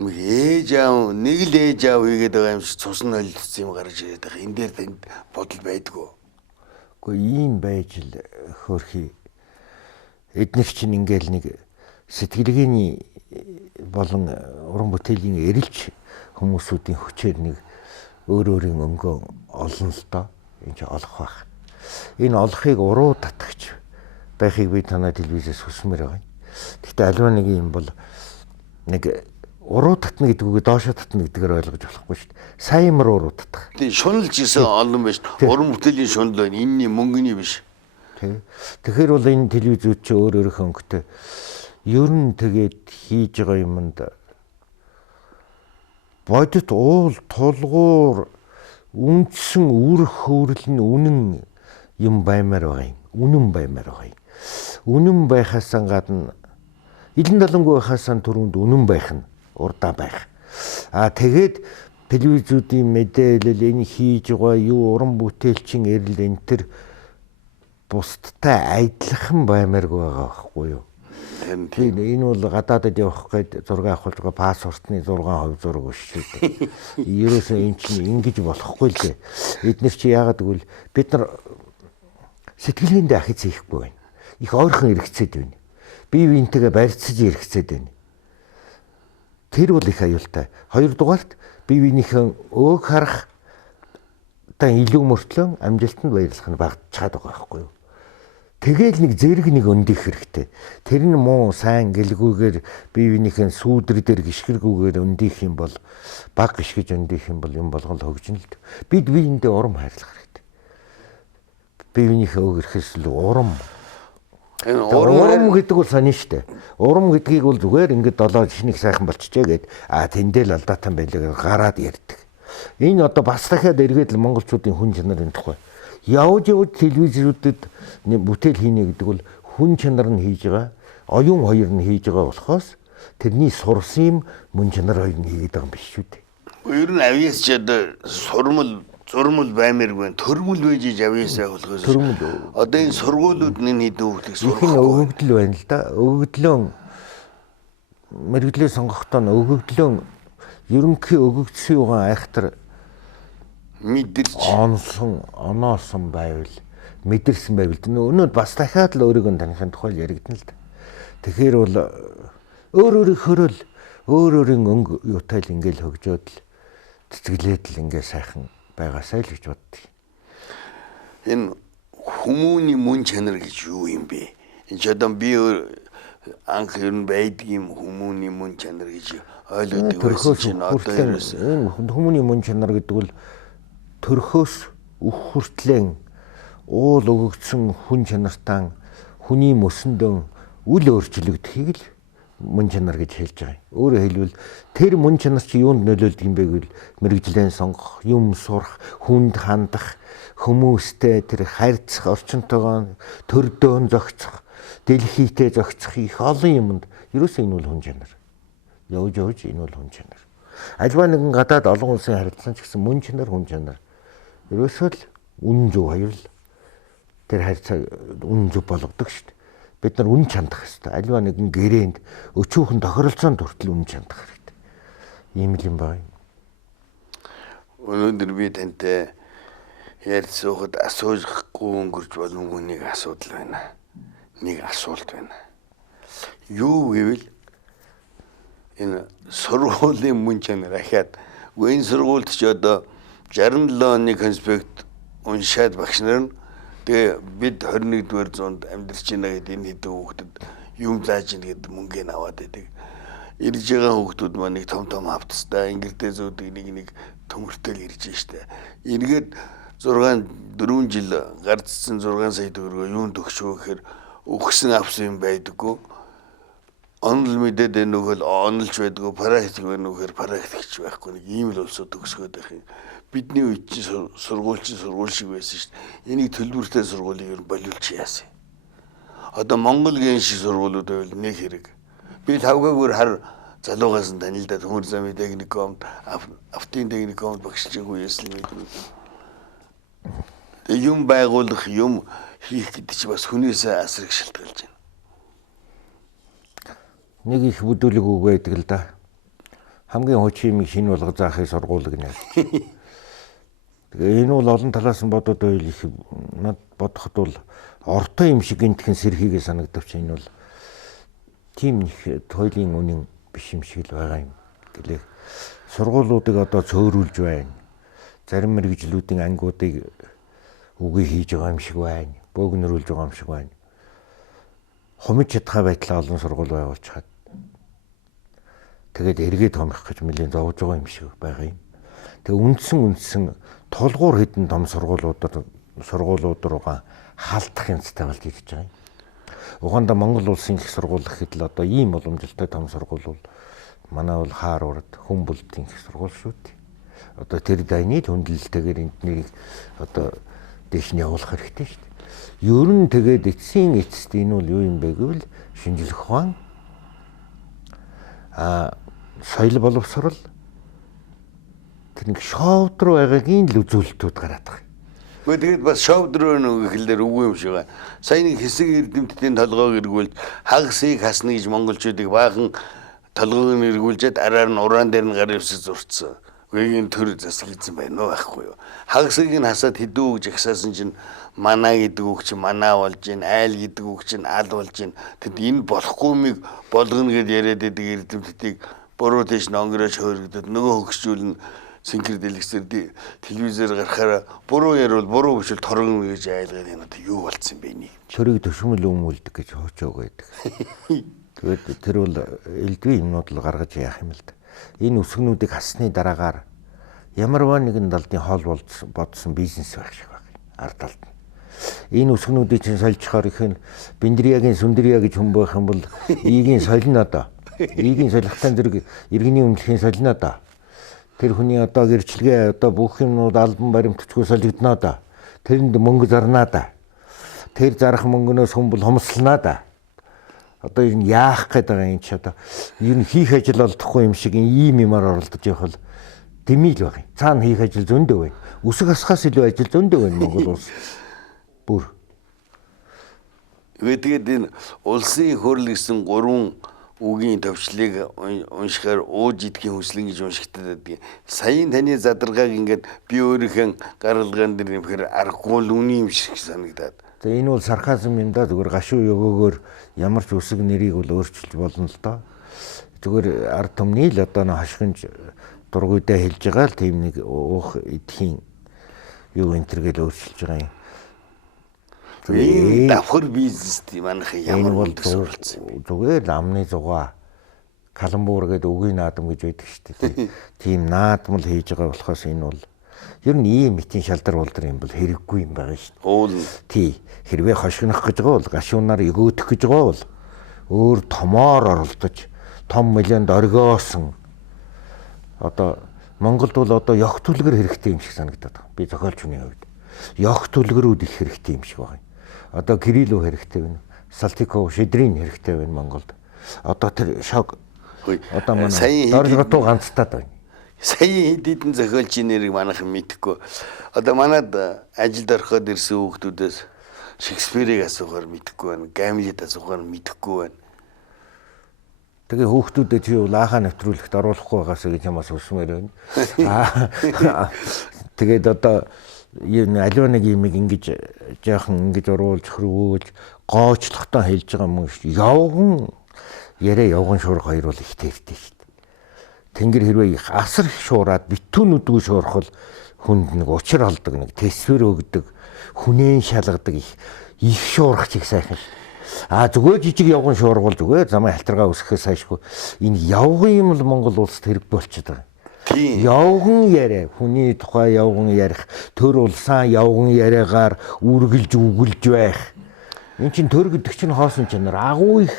ээж аав нэг л ээж аав хийгээд байгаа юм шиг цусн ойлцсон юм гарч ирээд байгаа. Энэ дээр танд бодол байдгүй. Гэхдээ ийм байж л хөөрхий. Эднэр чинь ингээл нэг сэтгэлгээний болон уран бүтээлийн эрэлж хүмүүсүүдийн хүчээр нэг өөр өөрийн өнгөө олно л доо. Энд чи олох байх. Энэ олохыг уруу татагч байхыг би танай телевизээс хүсмээр байгаа. Гэхдээ аливаа нэг юм бол нэг уруу татна гэдгүйгээ доошо татна гэдгээр ойлгож болохгүй шүү дээ. Сайн мөр уруу татах. Тийм шуналж исэн олон биш. Уран бүтээлийн шунал байна. Энэний мөнгөний биш. Тэгэхээр бол энэ телевизүүд чи өөр өөрийнхөө өнгөтэй ер нь тэгээд хийж байгаа юмд бодит уул тулгуур үндсэн үр хөврөл нь үнэн юм баймаар байгаа юм. Үнэн баймаар байгаа юм. Үнэн байхаасаа гадна илэн далангүй байхаасаа түрүүнд үнэн байх нь урдаа байх. Тэгээд телевизүүдийн мэдээлэл энэ хийж байгаа юу уран бүтээлчин эрэл энэ төр бусдтай адилхан баймааргүй байгаа байхгүй юу? Тийм энэ бол гадаадд явах гээд зураг авах байгаа паспортны 6% зураг биш шүү дээ. Ерөөсөө энэ чинь ингэж болохгүй л дээ. Эдгээр чи яагаад гэвэл бид нар сэтгэлгээндээ ахиц хийхгүй байна. Их ойрхон эргэцээд байна. Бие биентэйгээ барьцаж эргэцээд байна. Тэр бол их аюултай. Хоёрдугаарт бие биенийхэн өг харах та илүү мөртлөө амжилтанд баярлах нь багтчихад байгаа байхгүй юу? Тэгээл нэг зэрэг нэг өндөх хэрэгтэй. Тэр нь муу сайн гэлгүйгээр бие биенийхэн сүүдэр дээр гიშгэргүйгээр өндөх юм бол баг гიშгэж өндөх юм бол юм болгол хөгжинэ л. Бид биендээ урам хайрлах хэрэгтэй. Бие биенийхээ өг ирэхээс л урам. Урам гэдэг бол сони штэ. Урам гэдгийг бол зүгээр ингээд 7 шинийг сайхан болчихжээ гэд тэндэл алдаатай байлаа гараад ярьдаг. Энэ одоо бас дахиад эргээд л монголчуудын хүн чанарын тухай явж телевизүүдэд бүтээл хийнэ гэдэг бол хүн чанар нь хийж байгаа, оюун хоёр нь хийж байгаа болохоос тэрний сурсан юм мөн чанар хоёр нь хийгээд байгаа юм биш шүү дээ. Ер нь авьяас ч одоо сурмал зурмал баймиргүй төрмөл байж авьяасаа болохоос одоо энэ сургуулиуд нэг хэдэн хүүхдийг сурах өгөгдөл байна л да. Өгөгдлөө мэрэгдлээ сонгохдоо өгөгдлөө ерөнхий өгөгдсөн юугаа айхтар мэдэрч оноосон байвал мэдэрсэн байвал өнөө бас дахиад л өөрийгөө таних тухай яригдана л да. Тэгэхээр бол өөрийнхөө л өөрийн өнгө юутай л ингээл хөгжөөд л цэцгэлээд л ингээ сайхан байгаасай л гэж боддгийг. Энэ хүмүүний мөн чанар гэж юу юм бэ? Энэ ч одоо би анх ер нь байдгийн хүмүүний мөн чанар гэж ойлгодог байсан чинь одоо ерөөс энэ хүмүүний мөн чанар гэдэг бол төрхөөс үх хүртлэн уул өгөгдсөн хүн чанартаа хүний мөсөндөө үл өөрчлөгдөхийг л мөн чанар гэж хэлж байгаа юм. Өөрөөр хэлбэл тэр мөн чанар чи юунд нөлөөлдөг юм бэ гэвэл мэрэгжлэн сонгох, юм сурах, хүнд хандах, хүмүүстэй тэр харьцах, орчинтойгоо төрдөөн зохицох, дэлхийтэй зохицох их олон юмд ерөөсөө энэ бол хүн чанар. Явж энэ бол хүн чанар. Альва нэгэн гадаад олон улсын харилцан ч гэсэн мөн чанар хүн чанар. Ерөөсөө л үнэн зөв хоёрл тэр харьцаа үнэн зөв болгодог шүү дээ. Бид нар үн чандах хэрэгтэй. Альва нэгэн гэрээнд өчүүхэн тохиролцоонд хүртэл үн чандах хэрэгтэй. Ийм л юм байна. Өнөөдөр би тантай ярилцахад асуухгүй өнгөрч боломгүй нэг асуудал байна. Нэг асуулт байна. Юу гэвэл энэ сургуулийн мөн чанар ахаад энэ сургуульд ч одоо 67 оны конспект уншаад багш нар нь тэгээ бид 21-р зуунд амьдарч байна гэдэг энэ хэдэн хүүхдэд юм зааж ийн гэдэг мөнгөний аваад байдаг. Ирж байгаа хүүхдүүд маань нэг том автцтай ингэрдээ зүүдэг нэг төмөртөл ирж штэ. Эргээд 4 жил гарцсан 6 сая төгрөгөө юунд өгчөө гэхээр өгсөн авсан юм байдаггүй. Онол мэдээд нөгөөл онолж байдаггүй, практик нөгөөр практикч байхгүй нэг ийм л улсууд төгсгөөд байх юм. Бидний үед чинь сургууль шиг байсан шүү дээ. Энийг төлбөртэй сургуулийг ер нь болиулж яасан. Одоо Монголын шиг сургуулиуд байвал нэг хэрэг. Би 5-гаар хар залуугаас нь танил да Төмөр замын техникумд, автын техникумд багшилжаагүй ясл мэдгүй. Тэгээ юм байгуулах, юм хийх гэдэг чинь бас хүнээсээ асрах шалтгаалж байна. Нэг их бүдүүлэг үг байдаг л да. Хамгийн хуучин юм шинэ болгож заахыг сургууль гэнэ. Тэгээ энэ бол олон талаас нь бодоод байвал их над бодоход бол ортой юм шиг гинтхэн сэрхийгээ санагдавч энэ бол тийм их туйлын үнэн биш юм шиг л байгаа юм гэлээ. Сургуулиудыг одоо цөөрүүлж байна. Зарим мэрэгжлүүдийн ангиудыг үгүй хийж байгаа юм шиг байна. Бөөгнөрүүлж байгаа юм шиг байна. Хумж чадхаа байдлаа олон сургууль байгуулж хаад. Тэгээд эргээд хомих гэж нэлийн зовж байгаа юм шиг байгаа юм. Тэгээ үндсэн тулгуур хэдэн том сургуулиуд руугаа халдах юмцтай болж ирж байгаа юм. Угаанда Монгол улсын их сургууль гэхэд л одоо ийм боломжтой том сургууль бол манай бол Хаарвард Хүмбөлтийн их сургууль шүү дээ. Одоо тэр дайны хөндлөлтөөр энднийг одоо дэш нь явуулах хэрэгтэй шүү дээ. Ер нь тэгээд эцсийн эцэст энэ бол юу юм бэ гэвэл шинжлэх ухаан соёл боловсрол тэр нэг шоуд руу байгаагийн л үзүүлэлтүүд гараад байгаа. Тэгээд бас шоуд руу нэг хэлээр үгүй юм шиг байна. Сайн нэг хэсэг эрдэмтдийн толгойг эргүүлж хагасыг хасна гэж монголчуудыг баахан толгойг эргүүлжээд араар нь уран дээр нь гар ивсэж зурцсан. Үеийн төр засаг хийсэн байна уу байхгүй юу? Хагасыг нь хасаад хэдүү үг жагсаасан чинь манаа гэдэг үг чинь манаа болж гин, айл гэдэг үг чинь ал болж гин. Тэд энэ болохгүй миг болгоно гэд яриад байдаг эрдэмтдийг буруу тийш нонгорож хөөргөдөд нөгөө хөгсчүүл нь синхэр дэлгэсээр телевизээр гарахаараа буруу ярил буруу биш л торгон гэж айлгаад энэ одоо юу болцсон бэ нэ? Чөрийг төшмөл өмүүлдэг гэж хоочоог байдаг. Тэгээд тэр бол элдвийн юмнууд л гаргаж яах юм л да. Энэ үсгнүүдийг хассны дараагаар ямарваа нэгэн далдын хоол бодсон бизнес байх шиг байна. Ард талд нь. Энэ үсгнүүдийг чинь сольжхоор их нь Биндриягийн Сүндрия гэж хүн байх юм бол ийгийн солино доо. Ийгийн солихтан зэрэг иргэний өмнөхийн солино доо. Тэр хүний одоо гэрчлэгээ одоо бүх юмнууд албан баримтчгүй солигдноо доо. Тэрэнд мөнгө зарнаа доо. Тэр зарах мөнгөнөөс хүн бол хомслоноо доо. Одоо энэ яах гээд байгаа юм чи одоо ер нь хийх ажил олдохгүй юм шиг ийм юмар оролдож явах бол дэмий л байна. Цаана хийх ажил зөндөө байна. Үсэг асахаас илүү ажил зөндөө байна Монгол улс. Бүр. Тэгээд энэ улсын хурл гэсэн 3 үгийн төвчлийг уншихаар ууж идхийн хүслэн гэж уншигддаг гэдэг. Саяын таны задаргааг ингээд би өөрийнхөө гаргалгаан дээр нэмэхээр аргагүй л үний юм шиг санагдаад. За энэ бол сарказм юм да. Зүгээр гашуу өгөөгөөр ямар ч үсэг нэрийг бол өөрчилж болно л доо. Зүгээр ард түмний л одоо нэг хашгинж дургуйдаа хэлж байгаа л тийм нэг уух идэхийн юу энэ төр гэж өөрчилж байгаа юм. Энэ давхар бизнест манайх ямар бол суралцсан. Зүгээр амны зугаа каламбур гэдэг үгийн наадам гэж байдаг шүү дээ. Тийм наадам л хийж байгаа болохоос энэ бол ер нь ийм мэтийн шалдар болдор юм бол хэрэггүй юм байгаа шүү дээ. Уул. Тий. Хэрвээ хошигнох гэж байгаа бол гашуунаар өгөөдөх гэж байгаа бол өөр томоор оролдож том мэлэнд оргиосон одоо Монголд бол одоо ёх түлгэр хэрэгтэй юм шиг санагдаад байна. Би зохиолч хүний хувьд ёх түлгэрүүд их хэрэгтэй юм шиг байна. Одоо Кириллов хэрэгтэй байна. Салтиков, Шидрин хэрэгтэй байна Монголд. Одоо тэр шог одоо манай дөрвөлготуу ганцтаад байна. Сая хэд хэдэн зохиолчийн нэрийг манайхан мэдэхгүй. Одоо манад ажилд ороход ирсэн хүүхдүүдээс Шекспирийг асуухаар мэдэхгүй байна. Гамлет асуухаар мэдэхгүй байна. Тэгээ хүүхдүүдэд чи лааха нэвтрүүлэхт оруулахгүй байгаас гэж ямаас усмээр байна. Тэгээд одоо аливаа нэг юм ингэж жаахан ингэж оруулж хөрвүүлж гоочлохтой хэлж байгаа юм шүү. Явган яриа явган шуурга хоёр бол их тэртэй шүү. Тэнгэр хэрвээ асар их шуураад битүү нүдгүй шуурхал хүнд нэг учир алдаг нэг тэсвэр өгдөг хүнэн шалгадаг их шуурах чиг сайхан ш. Зүгээр жижиг явган шуургал зүгээр замын халтаргаа үсгэхээс сайшгүй энэ явган юм л Монгол улсад хэрэг болчиход байгаа. Тийм. Явган яриа хүний тухай явган ярих төр улсаа явган яриагаар үргэлж үгэлж байх. Энд чинь төр гэдэг чинь хоосон чанар агуу их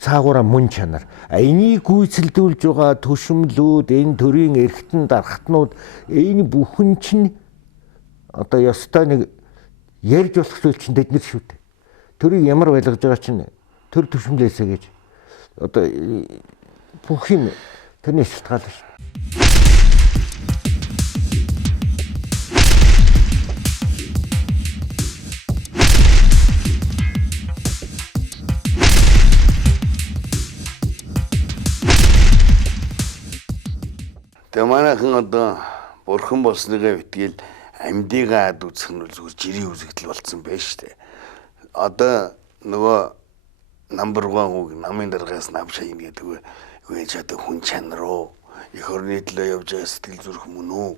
цаагаараа мөн чанар. Энийг гүйцэлдүүлж байгаа төшмлүүд, энэ төрийн эрхтэн дархтнууд энэ бүхэн чинь одоо ёстой нэг ярьж болох зүйл чинь тэд нар шүү дээ. Төрийг ямар байлгаж байгаа чинь төр төшмлээсэ гэж одоо бүх юм тэрний шалтгаалж шүү. Тэгээ манайхан одоо бурхан болсныгаа битгээл амьдыгаа ад үзэх нь бол зүгээр жирийн үзэгдэл болцсон байж штэ. Одоо нөгөө number 1 үг намын дараагаас нам шайн гэдэг үгүй ч одоо хүн чанар уу их орны төлөө явж байгаа сэтгэл зүрх мөн үү?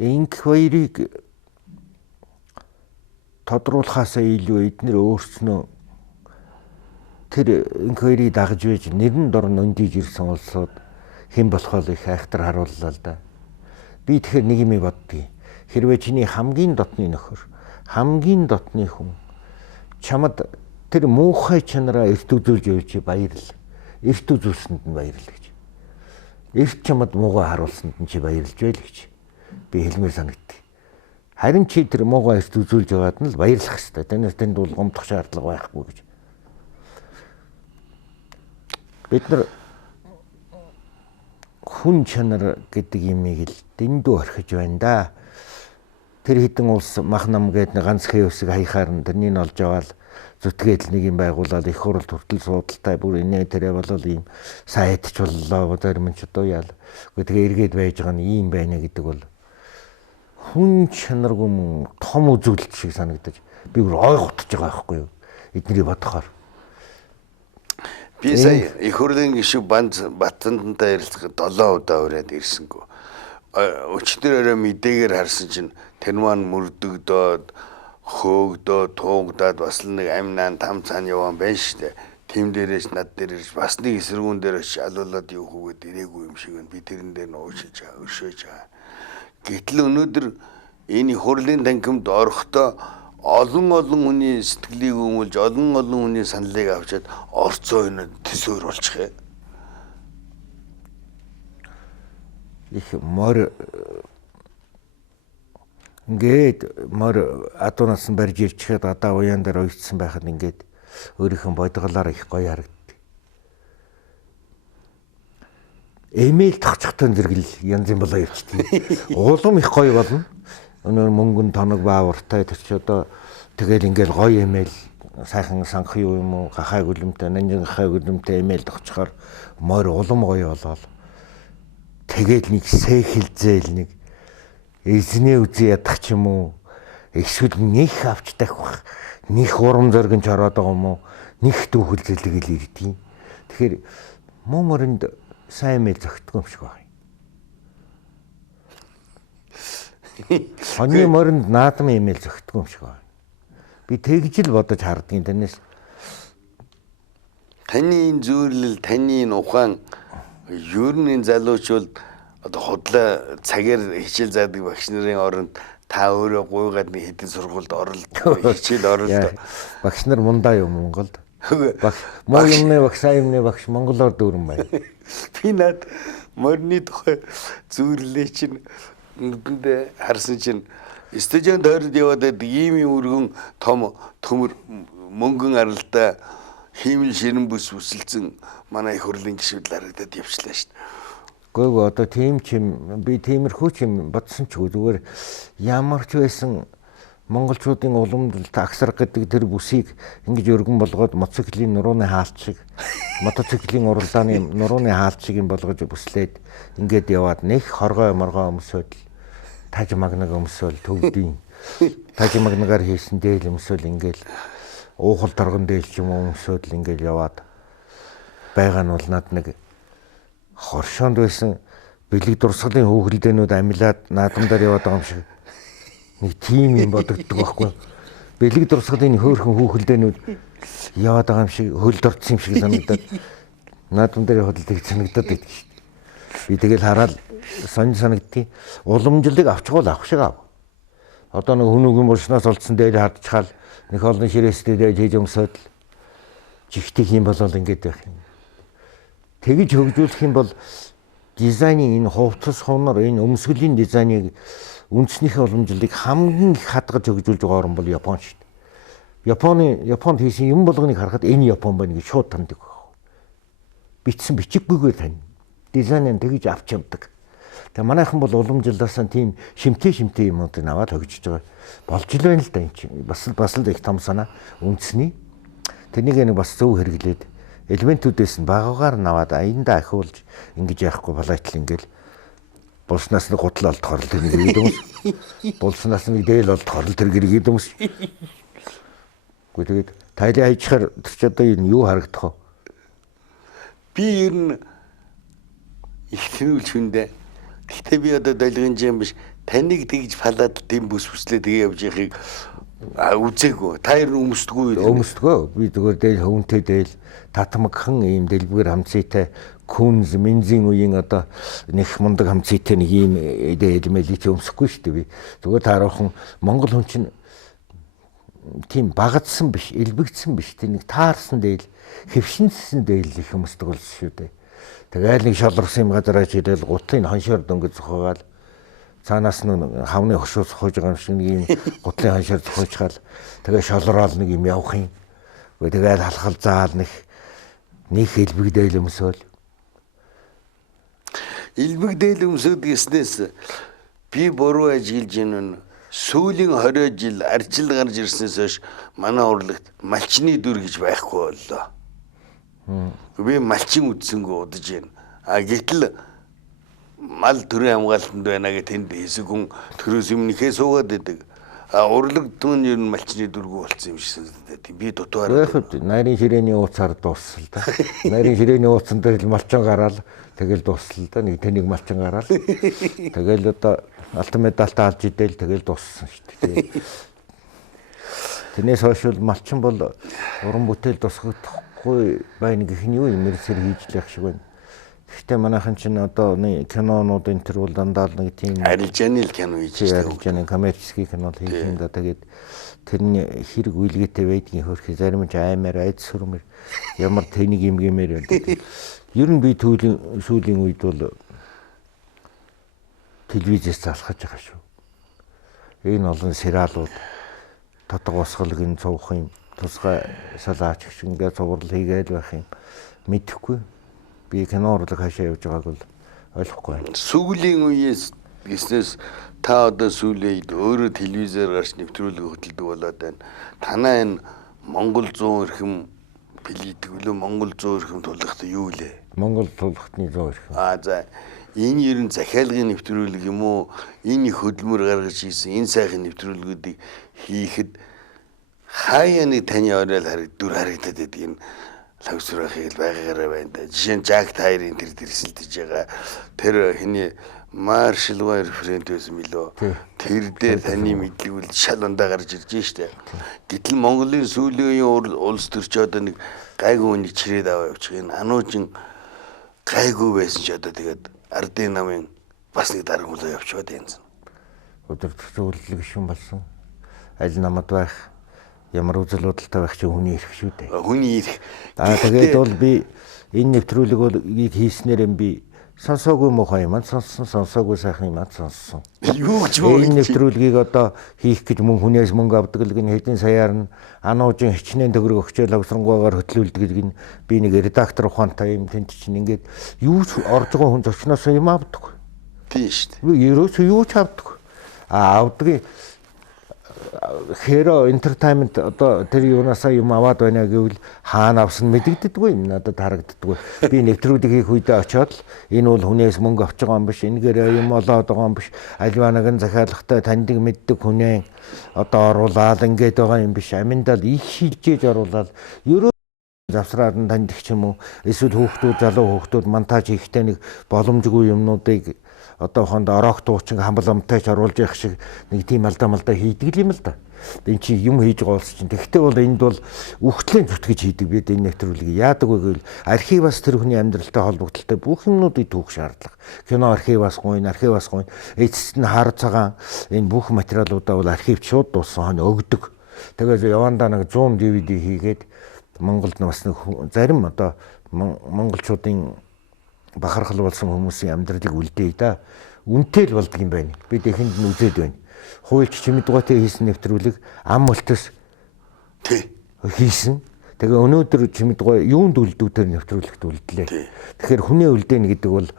Инх хоёрыг тодруулахаасаа илүү эднэр өөрснөө тэр инх хоёрыг дагж байж нэрэн дор нөндиж ирсэн улсууд хэн болохоо их айхтар харууллаа л да. Би тэгэхээр нэг юм боддгийг. Хэрвээ чиний хамгийн дотны нөхөр, хамгийн дотны хүн чамд тэр муухай чанараа эрт үзүүлж явж баярлал. Эрт үзүүлсэнд нь баярлал гэж. Эрт чамд муугаа харуулсанд нь чи баярлж байл гэж. Би хэлмээр санагдтыг. Харин чи тэр муугаа эрт үзүүлж яваад нь л баярлах хэрэгтэй. Танаас тэнд бол гомдох шаардлага байхгүй гэж. Бид нар хүн чанар гэдэг юмыг л дэндүү орхиж байна да. Тэр хідэн улс мах нам гээд нэг ганц хэвсэг хаяхаар нь тэрнийг олж аваад зүтгээд нэг юм байгуулаад их хурал хүртэл суудалтай бүр инээ тэрэ болол ийм сайтч боллоо зарим ч одоо яал. Тэгээ эргээд байж байгаа нь ийм байна гэдэг бол хүн чанаргүй мөн том үзүүлэлт шиг санагдаж би бүр ойготж байгаа байхгүй юу. Эднийг бодохоор. Би сая их хурлын гишүүн Батцантантай ярилцахад 7 удаа ураад ирсэнгүү. Өчтөр орой мэдээгээр харсан чинь тэр маань мөрдөгдөөд, хөөгдөөд, туугдаад бас л нэг амнаан там цаана яваан байна штэ. Тим дээрээс над дээр ирж бас нэг эсэргүүн дээр очиж алуулаад юу хөөгээд ирээгүй юм шиг байна. Би тэрэн дээр нь уушиж байгаа, өшөөж байгаа. Гэтэл өнөөдөр энэ хурлын танхимд орохдоо олон хүний сэтгэлийг өмүүлж олон хүний саналыг авчаад орцоо энэ төсөөр болчих. Их мөр ингээд мөр адуунаас нь барьж ирчихэд одоо уян дээр уйдсан байхад ингээд өөрийнхөө бодголоор их гоё харагддаг. эмэйл тогтчихтой зэрэгэл янз юм болоо явчихдаг. Улам их гоё болно. Өнөө мөнгөн тоног баавартай тэр чи одоо тэгэл ингээл гоё эмэйл сайхан санх юу юм уу гахай гүлэмтэй нанжин гахай гүлэмтэй эмэйл тогтчихоор морь улам гоё болоод тэгэл нэг сэхэлзээл нэг эзнээ үзээ ядах ч юм уу эсвэл нэг авч дахих нэг урам зоригч ороод байгаа юм уу нэг түүхэл зэлгэл ирдэг. Тэгэхээр муу моринд сайн эмэйл зөгтгөө юм шиг байна. Хоньны моринд наадам эмэйл зөгтгөө юм шиг байна. Би тэгж л бодож хардгийн танаас. Таны энэ зүйрлэл, таны энэ ухаан ер нь энэ залуучууд одоо худлаа цагаар хичээл заадаг багш нарын оронд та өөрөө гуйгаад нэг хэдэн сургуульд оролдоо, хичээл оролдоо. Багш нар мундаа юм Монголд. Муу юмны багш, сайн юмны багш монголоор дүүрэн байна. Би над морины тухай зүйрлээ чинь нүдэндээ харсан чинь стадионд ойрд яваад ийм өргөн том төмөр мөнгөн аралтай хиймэл ширэн бүс үсэлцэн манай их хурлын гишүүд харагдаад явчлаа шүү дээ. Гэхдээ одоо тийм ч юм би тиймэрхүү ч юм бодсон ч зүгээр ямар ч байсан монголчуудын уламжлалт агсар гэдэг тэр бүсийг ингэж өргөн болгоод мотоциклийн нурууны хаалт шиг мотоциклийн уралдааны нурууны хаалт шиг юм болгож бүслээд ингээд яваад нэг хоргой моргоо өмсөөл таж магнаг өмсөөл төвдийн таж магнагаар хийсэн дээл өмсөөл ингээл уухал торгон дээл ч юм уу өмсөөл ингээл яваад байгаа нь бол над нэг хоршоонд байсан бэлэг дурсгалын хөөхөлдөөнүүд амилаад наадамдаар яваад байгаа юм шиг нэг тийм юм бодогддог байхгүй. Бэлэг дурсгалын хөөхөн хөөхөлдөөнүүд яваад байгаа юм шиг хөлд орцсон юм шиг санагдаад наадамдаар яваад л санагдаад байдаг шүү дээ. Би тэгэл хараад санагдтыг уламжлалыг авчихвал авах шиг ав. Одоо нэг хүнүүгийн булшнаас олдсон дээл хардчихаал нэг олон ширээстэй дээл хийж өмсөд жигтэй юм болол ингэж байх юм. Тэгж хөгжүүлэх юм бол дизайнын энэ хувцас хонор энэ өмсгөлийн дизайныг үндснийхээ уламжлалыг хамгийн их хадгаж хөгжүүлж байгаа орн бол Япон шүү дээ. Японд хийсэн юм болгоныг харахад энэ Япон байна гэж шууд таньдаг байх. Бичсэн бичиггүйгээр тань. Дизайныг тэгж авч явдаг. Тэгээ манайхан бол уламжлалаасаа тийм шимтэй юмнуудыг аваад хөгжиж байгаа. Болж л байна л да энэ чинь. Бас л их том санаа үндэсний. Тэрнийг нэг бас зөв хэрэглээд элементүүдээс нь багаагаар наваад аяндаа ахиулж ингэж яахгүй балайтл ингээл булснаас нэг гутал олдохоор л тэр нэг идэв юмс. Булснаас нэг дээл олдохоор л тэр гэргээд юмс. Гэхдээ тэгээд тайлын хайчаар тэр ч одоо юу харагдах вэ? Би ер нь их тэнүүлж хүндээ. Гэхдээ би одоо долгин юм биш. Таныг тэгж фалаад дэм бүс бүслээ тэгээ явж яхийг үзээгүй. Та ер нь өмсдөггүй. Өмсдөгөө. Би зүгээр дээл хөвөнтэй дээл татмагхан ийм дэлбгээр хамцыйтай күнз мензийн үеийн одоо нэг мундаг хамцыйтай нэг ийм элемэлийг өмсөхгүй шүү дээ би. Зүгээр таарахын монгол хүн чинь тийм багадсан биш, элбэгдсэн биш. Тэг нэг таарсан дээл, хэвшинсэн дээл их өмсдөг болсон шүү дээ. Тэгээл нэг шолорсон юм газараач ирэл гутлын ханшаар дөнгөж зохиогаал цаанаас нь хавны хошуу зохиож байгаа юм шиг нэг юм гутлын ханшаар зохиочгаал тэгээ шолороол нэг юм явах юм. Тэгээл халахал заал нэг хэлбэгдээл өмсөөл. Илбэгдээл өмсөд гэснээс би буруу ажиллаж байна. Сүүлийн 20 жил арчил гарч ирснээс хойш манай урлагт малчны дүр гэж байхгүй боллоо. Би малчин үдсэнгөө удаж байна. Гэтэл мал төрийн хамгаалтанд байна гэх тэнд хэсэг хүн төрөөс өмнөхөө суугаад идэг. Урлаг түн ер нь малчны дүргүү болсон юм шиг санагдаад. Би дутуугаар. Найрын ширээний ууцаар дууссан л да. Найрын ширээний ууцсан дээр л малчин гараал тэгэл дууссан л да. Нэг тэнийг малчин гараал. Тэгэл одоо алтан медальтаа алж идэл тэгэл дууссан шүү дээ. Тэрнээс хойш малчин бол уран бүтээл тусгахдахгүй байна гэх нь юу юм мэрсэр хийж л явах шиг байна. Гэхдээ манайхан чинь одоо кинонууд энэ төр бол дандаа л нэг тийм арилжааны кино хийж байгаа. Арилжааны коммерческий кино хийж юм да. Тэгээд тэрний хэрэг үйлгээтэй байдгийн хөрхи зарим ч аймаар айц сүрмэр ямар тэнийг юм гэмээр байдаг. Ер нь би сүүлийн үед бол телевизээс залхаж байгаа шүү. Энэ олон сериалууд татга босголгийн цувах юм, тусгай салаач гэх ингээд цуврал хийгээл байх юм мэдэхгүй. Би кино урлаг хаашаа явж байгааг бол Ойлгохгүй байна. Сүүлийн үеэс гиснээс та одоо сүүлийн өөрөө телевизээр гарч нэвтрүүлэг хөтэлдэг болоод байна. Танаа энэ Монгол 100 эрхэм плидэг үлээ Монгол 100 эрхэм тулгахтай юу лээ? Монгол тулгахтны 100 эрхэм. За энэ ер нь захиалгын нэвтрүүлэг юм уу? Энэ их хөдөлмөр гаргаж хийсэн энэ сайхан нэвтрүүлгүүдийг хийхэд хаяа нэг таны орой дүр харагдаад байдаг энэ лавсрахыг байгаараа байна да. Жишээ нь Жак Тайрын тэр дэрсэлдэж байгаа. Тэр хэний маршалгаа референт байсан билүү? Тэр дээр таны мэдлэг үл шал ундаа гарч ирж штэ. Гэтэл Монголын сүүлийн улс төрч одоо нэг гайгүй үнийг чирээд аваа явчих. Энэ ануужин гайгүй байсан ч одоо тэгээд ардын намын бас нэг даргуулаа явчихад янз. Өдөртөх зөвлөлөг шин болсон. Аль намад байх ямар үзэл бодолтой байх чинь хүний эрх шүү дээ. Хүний эрх. Тэгээд бол би энэ нэвтрүүлгийг хийснээр би сонсоогүй муухай юм сонсоогүй сайхан юм сонссон. Юу гэж юу энэ нэвтрүүлгийг одоо хийх гэж мөн хүнээс мөнгө авдаг л гин хэдийн саяар нь ануужин хичнээн төгрөг өгчөөл авсрангуугаар хөтлүүлдэг л гин би нэг редактор ухаантай юм тэнд чинь ингээд юу ч орж байгаа хүн зочноос юм авдаг. Тийм шүү дээ. Би ерөөсөө юу ч авдаг. Авдаг Hero Entertainment одоо тэр юунаасаа юм аваад байна гэвэл хаана авсан мэдэгддэггүй юм надад харагддаггүй. Би нэвтрүүлэг хийх үедээ очиод энэ бол хүнээс мөнгө авч байгаа юм биш, энэгээр юм олоод байгаа юм биш. Альванаг нь захиалгатай таньдаг мэддэг хүнээ одоо оруулаад ингээд байгаа юм биш. Аминдал их шилжээж оруулаад ерөө завсраад нь таньдаг ч юм уу. Эсвэл хүүхдүүд залуу хүүхдүүд монтаж хийхдээ нэг боломжгүй юмнуудыг одоо хонд орог дуучин хамбаламтайч оруулж явах шиг нэг тийм алдаа хийдэг юм л да. Энд чи юм хийж байгаа улс чинь. Тэгвэл бол энд бол үхтлийн зүтгэж хийдэг бид энэ нэвтрүүлгийг. Яадаг вэ гэвэл архиваас тэр хүний амьдралтай холбогдолтой бүх юмнуудыг түүх шаардлага. Кино архиваас гойн, эцэст нь хар цагаан энэ бүх материалуудаа бол архивч шууд дууссан хонь өгдөг. Тэгээд явандаа нэг 100 DVD хийгээд Монголд бас нэг зарим одоо монголчуудын бахархал болсон хүмүүсийн амьдралыг үлдээе да. Үнэтэй л болдго юм байна. Бид эхэнд нь үзээд байна. Хуульч Чимэдгуйтай хийсэн нэвтрүүлэг ам мөлтөс хийсэн. Тэгээ өнөөдөр Чимэдгуй юунд үлдүү тэр нэвтрүүлэгт үлдлээ. Тэгэхээр хүнээ үлдээнэ гэдэг бол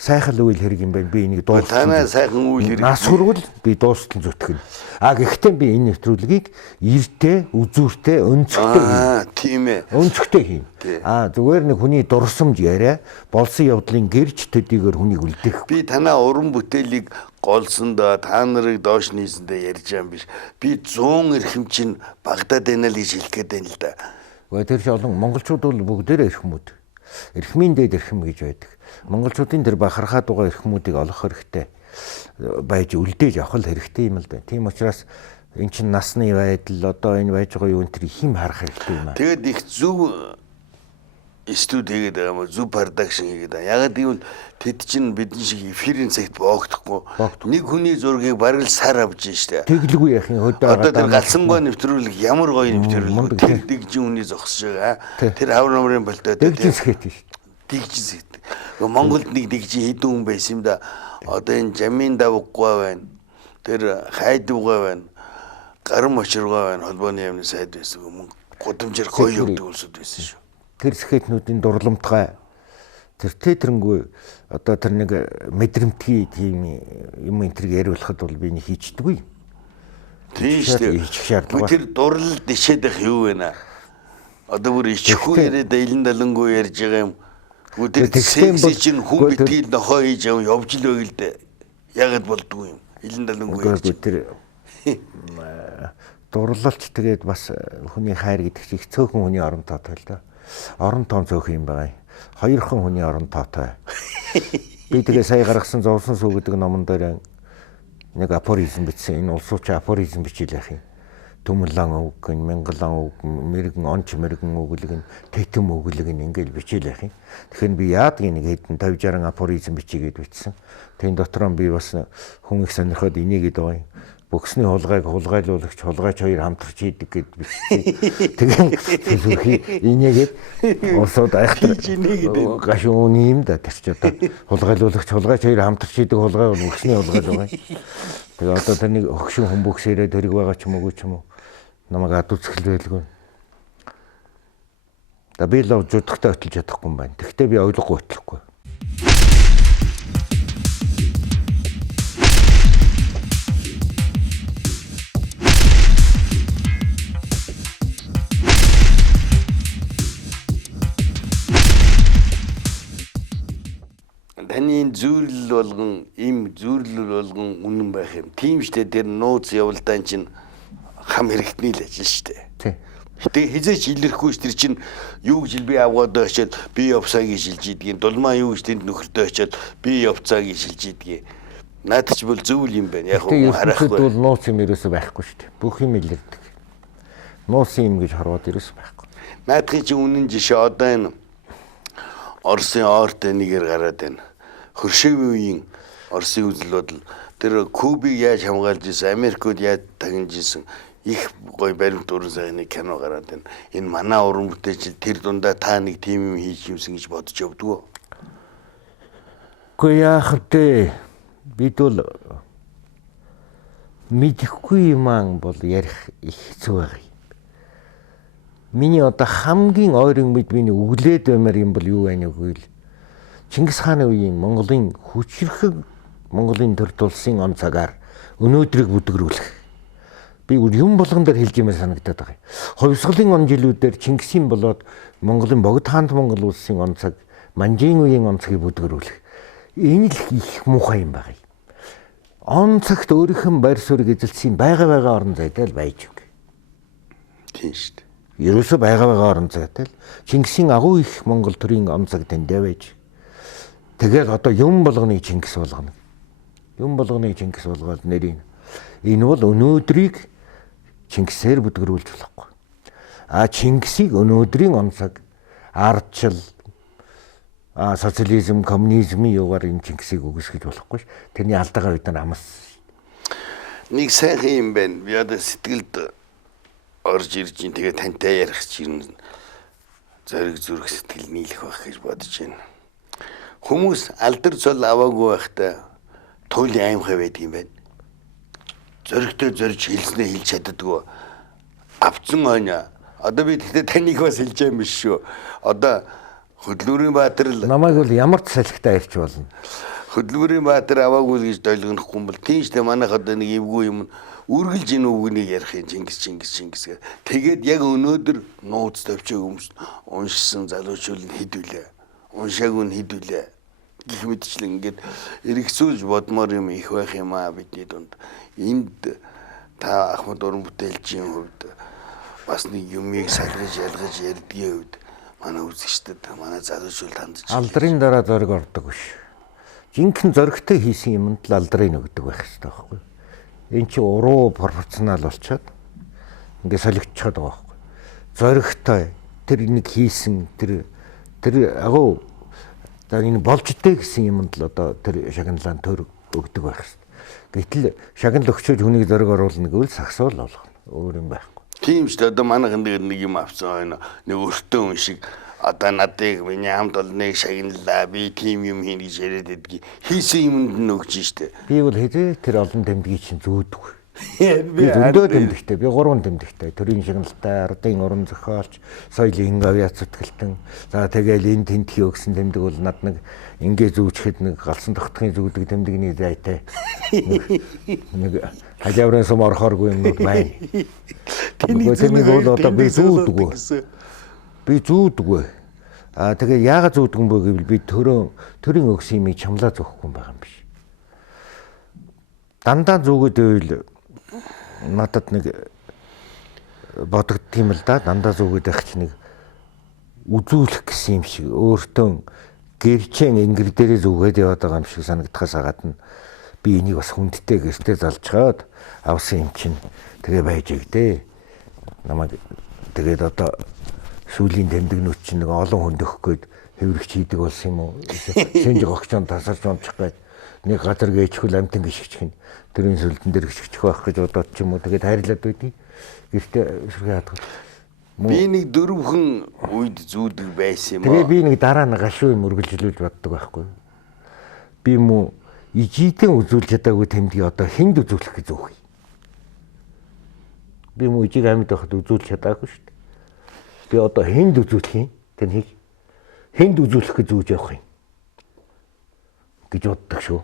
сайхан үйл хэрэг юм байна. Би энийг дуустал. Танай сайхан үйл хэрэг. Нас хүрвэл би дуустал зүтгэн. Гэхдээ би энэ нэвтрүүлгийг эртээ, үзүүртэй, өнцгтэй хийн. Тийм ээ. Өнцгтэй хийн. Зүгээр нэг хүний дурсамж яриа, болсон явдлын гэрч төдийгөр хүнийг үлдээх. Би танаа уран бүтээлийг голсондоо та нарыг доош нийсэндээ ярьж байгаа юм биш. Би 100 эрхэмчин Багдад байна л гэж хэлэх гээд байна л да. Тэр ч олон монголчууд бол бүгдээрээ эрхмүүд. Эрхмийн дээд эрхэм гэж байдаг. Монголчуудын тэр бахархаад байгаа эрхмүүдийг олох хэрэгтэй. Байж үлдээж авах хэрэгтэй юм л да. Тийм учраас эн чин насны байдал одоо энэ байж байгаа юу энэ тэр хим харах хэрэгтэй юм аа. Тэгэд их зөв студи хийгээд байгаа юм, зөв продакшн хийгээд байгаа. Ягаад гэвэл тэд чинь бидний шиг эфирийн цагт боогдохгүй. Нэг хүний зургийг бараг л сар авж штэ. Тэглгүй яах юм хөдөө. Одоо тэр галсангой нэвтрүүлэг ямар гоё нэвтрүүлэг. Тэр дэгжин хүний зогсож байгаа. Тэр хавар номрын болтой дэгжин сэт штэ. Дэгжин сэт. Монголд нэг дэгжин хэдэн хүн байсан юм да. Одоо энэ Жамин Давггой байна. Тэр Хайдвгой байна. Гарам очиргой байна. Холбооны яамны сайд байсан. Гудамжир гоё өгдөг улсууд байсан шүү. Тэр сэхэтнүүдийн дурламтгай тэр тэрнгүү одоо тэр нэг мэдрэмтгий тийм юм энтриг яриулахад бол би нэг хийчдэггүй. Тийм шүү. Тэр дурлал дэшээд их юу вэ? Одоо бүр ичихгүй яриад илэн далангуу ярьж байгаа юм. Тэр секси чинь хүн битгэл нохоо хийж явж л байг л дээ. Ягд болдгүй юм. Илэн далангуу ярьж. Тэр дурлалч тэгээд бас хүний хайр гэдэг чинь их цөөхөн хүний орон тоотой л да. Орон тоон цөөхөн юм байгаа. Хоёрхан хүний орон тоотой. Би тэгээ сая гаргасан зовсон сүү гэдэг номон дээр нэг афоризм бичсэн. Энэ улсууч афоризм бичил яах юм. Төмөлөн үг, мянгалан үг, мэрэгэн онч мэрэгэн үглэг, тэтэм үглэг ингээл бичил яах юм. Тэгэхээр би яадаг нэг хэдэн 50 60 афоризм бичигээд бичсэн. Тэн дотроо би бас хүн их сонирхоод инээгээд байгаа юм. Бөксний хулгайг хулгайлуулагч хулгайч хоёр хамтарч хийдэг гэд бичсэн. Тэгээ инээгээд улсууд айхтар гашуун юм да тэр ч одоо хулгайлуулагч хулгайч хоёр хамтарч хийдэг хулгай бол бөксний хулгай л байгаа. Тэгээ одоо тэр нэг хөгшин хүн бөксөрөө тэрэг байгаа ч юм уу намайг ад үзэхэл байлгүй. Да би л жудахтай очилж чадахгүй юм байна. Тэгтээ би ойлгохгүй ботлохгүй. таны зүйрлэл болгон им зүйрлэл болгон үнэн байх юм. Тийм штэ тэр нууц явалдаан чинь хам хэрэгтний л ажил штэ. Тий. Гэтэ хизээч илэрхгүй ш тэр чинь юу гэж би авгаад очиод би явсаа гэж шилж идгийг дулмаа юу гэж тэнд нөхөртөө очиод би явцаа гэж шилж идгийг надад ч бол зөвл юм байна яг хүн харахгүй бол нууц юм ерөөсөө байхгүй шүү дээ бүх юм илэрдэг нууц юм гэж хараад ерөөсөө байхгүй наадхын чи үнэн жишээ одоо энэ Оросын ортой нэгээр гараад байна хөршөөгийн үеийн Оросын үзэл бодол тэр Кубыг яаж хамгаалж ирсэн Америкууд яаж тагнаж ирсэн их гой баримт уран сайхны кино гараад байна. Энэ манай уран бүтээлч тэр дундаа та нэг тийм юм хийж юмсан гэж бодож явдгоо. Гэхдээ яах вэ? Бид бол мэдэхгүй юм бол ярих их хэцүү байгаа юм. Миний одоо хамгийн ойрын мэд миний өглөөд баймаар юм бол юу байна вэ гэвэл Чингис хааны үеийн Монголын хүчрэх Монголын төр тулсын он цагаар өнөөдрийг бүдгэрүүлэх би юм болгон дээр хэлж юмаа санагдаад байгаа юм. Хувьсгалын он жилүүдээр Чингисийн болоод Монголын богд хаант Монгол улсын он цаг, Манжийн үеийн он цагийг бүдгэрүүлэх. Энэ л их муухай юм байгаа юм. Он цагт өөрийнх нь байр суурийг эзэлсэн байгаа орон зайтай л байж үг. Тийм шүү дээ. Ерөөсөө байгаа орон зайтай л Чингисийн агуу их Монгол төрийн он цаг тэндээ байж. Тэгэл одоо юм болгоныг Чингис болгоно. Юм болгоныг Чингис болгоод нэрийн. Энэ бол өнөөдрийг Чингисээр бүдгэрүүлж болохгүй. Чингисийг өнөөдрийн он цаг ардчил социализм, коммунизмын юугаар энэ Чингисийг үгүйсгэж болохгүй ш. Тэрний алдаагаа бид нар амс. Нэг сайхан юм байна. Би одоо сэтгэлд орж ирж ин тэгээ тантай ярих чинь зориг зүрх сэтгэл нийлэх байх гэж бодож байна. Хүмүүс алдар цол аваагүй байхдаа туйлын аимхай байдаг юм байна. Зоригтой зорж хэлснээ хэлж чаддаггүй. Авцсан ойно. Одоо би тэгтээ таныг бас хэлж юм биш шүү. Одоо Хөдөлмөрийн Баатар л намайг бол ямар ч салхитай ирч болно. Хөдөлмөрийн Баатар аваагүй гэж долгонохгүй юм бол тийм ч тэ манайх одоо нэг эвгүй юм үргэлж энэ үгнийг ярих юм Чингис гэ. Тэгээд яг өнөөдөр нууц төвчөө өмс уншсан залуучууд нь хідүүлээ. Уншаагүй нь хідүүлээ. Гэх мэтчлэн ингээд эргэцүүлж бодмоор юм их байх юм бидний дунд. Энд та Ахмад уран бүтээлчийн хувьд бас нэг юмыг салгаж ялгаж ярьдгийн хувьд манай үзэгчдэд манай залуучууд хандж алдрын дараа зориг ордог биш. Жинхэнэ зоригтой хийсэн юмд л алдрыг нөгдөг байх хэрэгтэй байхгүй. Энд чи уруу пропорционал болчиход ингээд солигдчиход байгаа байхгүй. Зоригтой тэр нэг хийсэн тэр агуу энэ болжтэй гэсэн юмд л одоо тэр шагналаа төр өгдөг байх хэрэгтэй. Гэтэл шагнал өгчөөж хүнийг зориг оруулна гэвэл сагсуул болгоно. Өөр юм байхгүй. Тийм ч одоо манайхан нэг юм авсан нэг өртөө хүн шиг одоо надыг миний хамт олныг шагналаа би тийм юм хийн гэж яриад байдгийг хийсэн юмд нь өгч штэ. Би бол хэзээ тэр олон тэмдгийг чинь зүүдгүй. Би зөндөө тэмдэгтэй. Би 3 тэмдэгтэй. Төрийн шагналтай, ардын уран зохиолч, соёлын авиац зүтгэлтэн. За тэгэл энэ тентхий өгсөн тэмдэг бол над нэг ингээ зүүчхэд нэг галсан тогтхын зүүдэг тэмдэгний зайтай. Нэг хажааврын сум орохооргүй юмнууд байна. Тэнийг бол одоо би зүүдгүй. Би зүүдгүй. Тэгээ яагаад зүүдгүй юм бэ гэвэл би төрийн өгсөн юмыг чамлаа зөөхгүй юм байгаа юм биш. Дандаа зүүгээд байвал надад нэг бодогдт юм л да. Дандаа зүүгээд байх чинь нэг үзүүлэх гэсэн юм шиг өөртөө гэрчэн ингэр дээрээ зүгээд яваад байгаа юм шиг санагдахаас гадна би энийг бас хүндтэй гэртээ залж чаад авсан юм чинь тэгээ байж игдээ. Намайг тэгээд одоо сүүлийн тэмдэгнүүд чинь нэг олон хүнд өгөх гээд хэврэгч хийдэг болсон юм уу? Шинж огчон тасарч унчих гээд нэг газар гээчхүүл амтан гიშгчих нь тэрийн сүлдэн дээр гიშгчих байх гэж бодоод ч юм уу тэгээд хайрлаад байдгийг гэртээ шүрхээ хадгал. Би нэг дөрвөн үед зүүдэг байсан юм аа. Тэгээ би нэг дараа нь гашуу юм үргэлжлүүлж боддог байхгүй. Би муу ижидэн үзүүлж чадаагүй тэмдгийг одоо хэнд үзүүлэх гэж зөөх юм. Би муу ижиг амьд байхад үзүүлж чадаагүй шүү дээ. Би одоо хэнд үзүүлэх юм? Тэнийг хэнд үзүүлэх гэж зүүж явах юм гэж боддог шүү.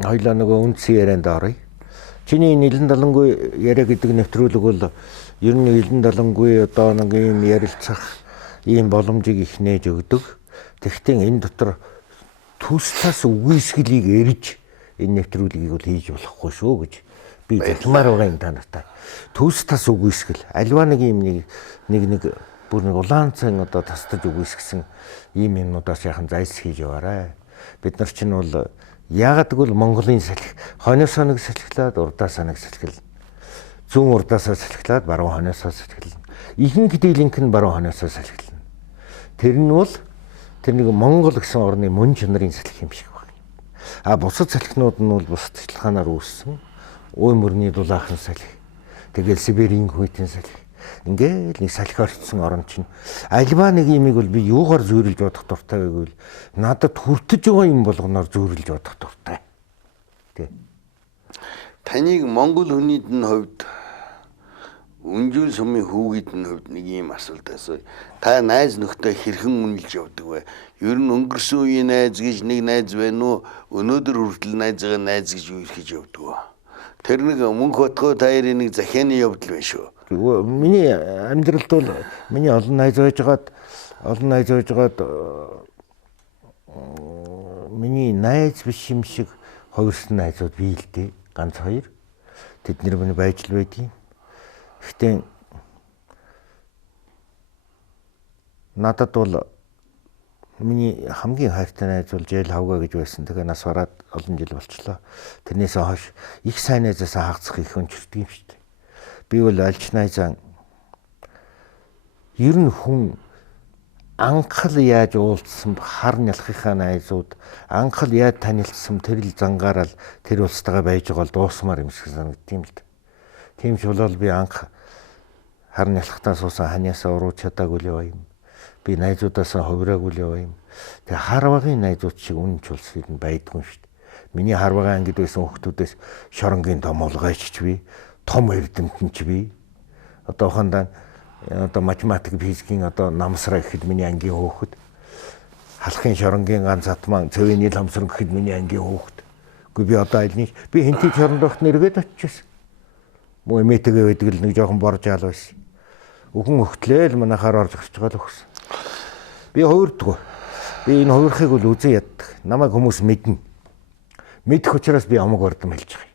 Хоёлаа нөгөө үндсэн ярианд оръё. Чиний нэлен далангүй яриа гэдэг нэвтрүүлэг бол ер нь нэлен далангүй одоо нэг юм ярилцах ийм боломжийг их нээж өгдөг. Тэгвэл энэ дотор төс тас үгүйсгэлийг эрж энэ нэвтрүүлгийг бол хийж болохгүй шүү гэж би хэлмээр байгаа юм та нартай. Төс тас үгүйсгэл альва нэг юм нэг бүр нэг улаан цан одоо тастаж үгүйсгсэн ийм юмнуудаас яхан зайлс хийж яваарай. Бид нар чинь бол яагаад гэвэл Монголын салхи хойноосоо нэг салхилаад урдаасаа нэг салхил. Зүүн урдаасаа салхилаад баруун хойноосоо салхил. Ихэнх дийлэнх нь баруун хойноосоо салхил. Тэр нь бол тэр нэг Монгол гэсэн орны мөн чанарын салхи юм шиг байна. А бусад салхинууд нь бол бусад шалтгаанаар үүссэн. Ой мөрний дулаахан салхи. Тэгэл Сибирийн хүйтэн салхи. Ингээл нэг салхи орцсон орн чинь альва нэг юмыг бол би юугаар зүйрлж бодох дуртай байвал надад хүртэж байгаа юм болгоноор зүйрлж бодох дуртай. Тэ. Таныг Монгол хүнийд нь хувьд үнжүүл сумын хүүгийд нь хувьд нэг юм асуулт асууя. Та найз нөхдөд хэрхэн үнэлж явдаг вэ? Ер нь өнгөрсөн үеийн найз гэж нэг найз байна уу? Өнөөдөр хүртэл найзгаа найз гэж юу хийж явдаг вэ? Тэр нэг мөнх утгаа таарын нэг захианы явдал байна шүү. Миний амьдралд бол миний олон найз байжгаад миний найз биш юм шиг хувирсан найзууд бий л дээ. Ганц хоёр. Тэд нэр миний байж л байдгийг. Гэхдээ надад бол миний хамгийн хайртай найз бол Жээл Хавга гэж байсан. Тэгээ нас бараад олон жил болчлоо. Тэрнээс хойш их сайн найзаас хаагцах их өнчөрдөг юм шүү дээ. Би бол альч найзаа ер нь хүн анхал яаж уулзсан хар нялхихаа найзууд анхал яаж танилцсан тэр л зангаараа тэр улстайгаа байж байгаа бол дуусмаар юм шиг санагдтiim л дээ. Тийм ч болол би анх хар нялхтаа суусан ханиасаа урууч чадаагүй л юм. Би найзуудаасаа хувираагүй л юм. Тэгээ харвагийн найзууд шиг үнэнч улсыг нь байдгүй шүү дээ. Миний харвагийн ангид байсан хүүхдүүдээс шоронгийн томолгойч би том эрдэмтэн ч би одоо ухаандаа одоо математик физикийн одоо намсраа гэхэд миний ангийн хөөхд халахын шоронгийн ганц атман цэвэний ламсран гэхэд миний ангийн хөөхд үгүй би одоо альний би хинтий шоронд огт нэргээд очижсэн муу эмээтэйгээ байдаг л нэг жоохон боржаал байсан өхөн өгтлээл манайхаар орж гарч байгаа л өгсөн би хувирдгүй би энэ хувирхыг бол үзэн яддаг намайг хүмүүс мэднэ мэдэх учраас би амаг ордом хэлж байгаа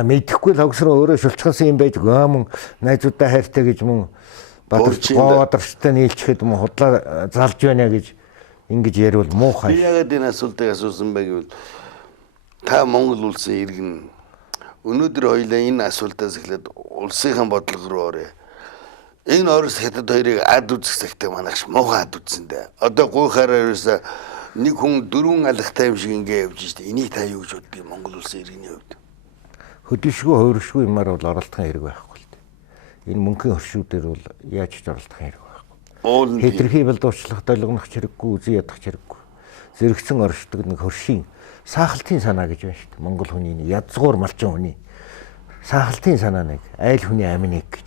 мэдэхгүй л хогсроо өөрөө шулчгансан юм байж гомон найзуудаа хайртай гэж мөн бадарчтай нийлчихэд мөн худлаа залж байна гэж ингэж яриул муухай. Би ягаад энэ асуултыг асуусан бэ гэвэл та Монгол улсын иргэн өнөөдөр хоёлаа энэ асуултаас эхлээд улсынхан бодлого руу орё. Энэ Орос хятад хоёрыг ад үзэх цагтаа манайш муухай ад үзсэн дээ. Одоо гуйхаараа ерөөсө нэг хүн дөрвөн алхтай юм шиг ингэ явж штэ. Энийг та юу гэж боддгийг Монгол улсын иргэний хувьд? Хөдөлшгүй хувиршгүй юмар бол оролдохын хэрэг байхгүй л дээ. Энэ мөнхийн оршүүдээр бол яаж ч оролдохын хэрэг байхгүй. Хэтэрхий балдуучлах долгонох хэрэггүй, үзэн ядах хэрэггүй. Зэрэгцэн оршдог нэг хөршийн саахалтын санаа гэж байна шүү дээ. Монгол хүний ядзгуур малчин хүний саахалтын санаа нэг, айл хүний амин нэг гэж.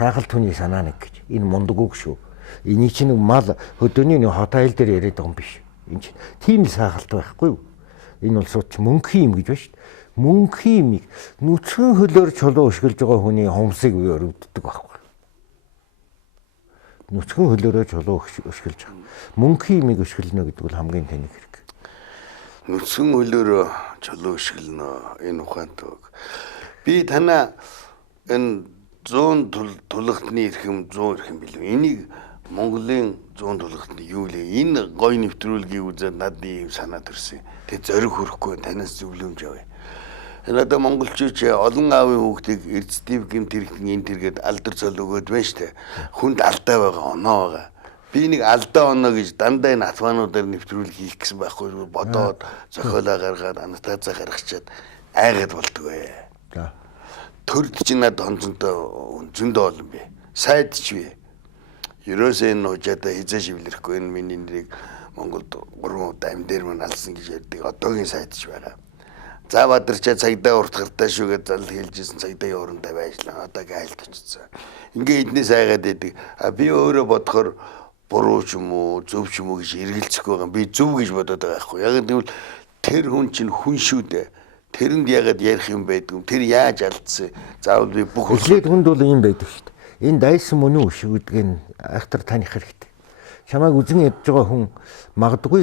Саахалт хүний санаа нэг гэж. Энэ мундаг үг шүү. Энийг чинь мал хөдөөний нэг хот айл дээр яриад байгаа юм биш. Энэ чинь тийм л саахалт байхгүй юу? Энэ бол сууч мөнхийн юм гэж байна шүү дээ. Мөнхийн имийг нүцгэн хөлөөр чулуу өшгөлж байгаа хүний хумсыг өрөвддөг байхгүй. Нүцгэн хөлөөрөө чулуу өшгөлж байгаа. Мөнхийн имийг өшгөлнө гэдэг бол хамгийн тэнэг хэрэг. Нүцгэн хөлөөрөө чулуу өшгөлнө энэ ухаантай. Би танаа энэ 100 тулгатны эрхэм 100 эрхэм билүү. Энийг Монголын 100 тулгатны юу лээ? Энэ гой нэвтрүүлгийг үзээд надад ийм санаа төрсөн. Тэг зориг хөрөхгүй танаас зөвлөмж авъя. Одоо монголчууд олон аавын хүүхдийг эрдэстив гэмт хэрэгтэн энэ тэргээд алдар цол өгөөд байна штэ. Хүнд алдаа байгаа оноо байгаа. Би нэг алдаа оноо гэж дандаа энэ атмануудаар нэвтрүүл хийх гэсэн байхгүй бодоод зохиолоо гаргаад аннотацаа гаргачаад айгаад болдгоо. Төрд чинь надад онцонтой зөндөө олон би. Сайд ч би. Ерөөсөө энэ уужаада хизээ шивлэхгүй энэ миний нэрийг Монголд 3 удаа ам дээр мань алсан гэж ярьдаг. Одоогийн сайд ч байгаа. За бадарчаа цагдаа уртгартай шүүгээд зал хэлжсэн цагдаа юурандаа байжлаа. Одоо гайлт очсон. Ингээ эднээс айгаад идэг. Би өөрөө бодохоор буруу ч юм уу, зөв ч юм уу гэж эргэлзэх байгаа. Би зөв гэж бодоод байгаа байхгүй. Яг гэвэл тэр хүн чинь хүн шүү дээ. Тэрэнд ягаад ярих юм байдгүй. Тэр яаж алдсан? Заавал би бүх эхлээд хүнд бол юм байдаг шүү дээ. Энэ дайсан мөн үү шүү гэдгийг айхтар таних хэрэгтэй. Чамайг үзэн ядж байгаа хүн магадгүй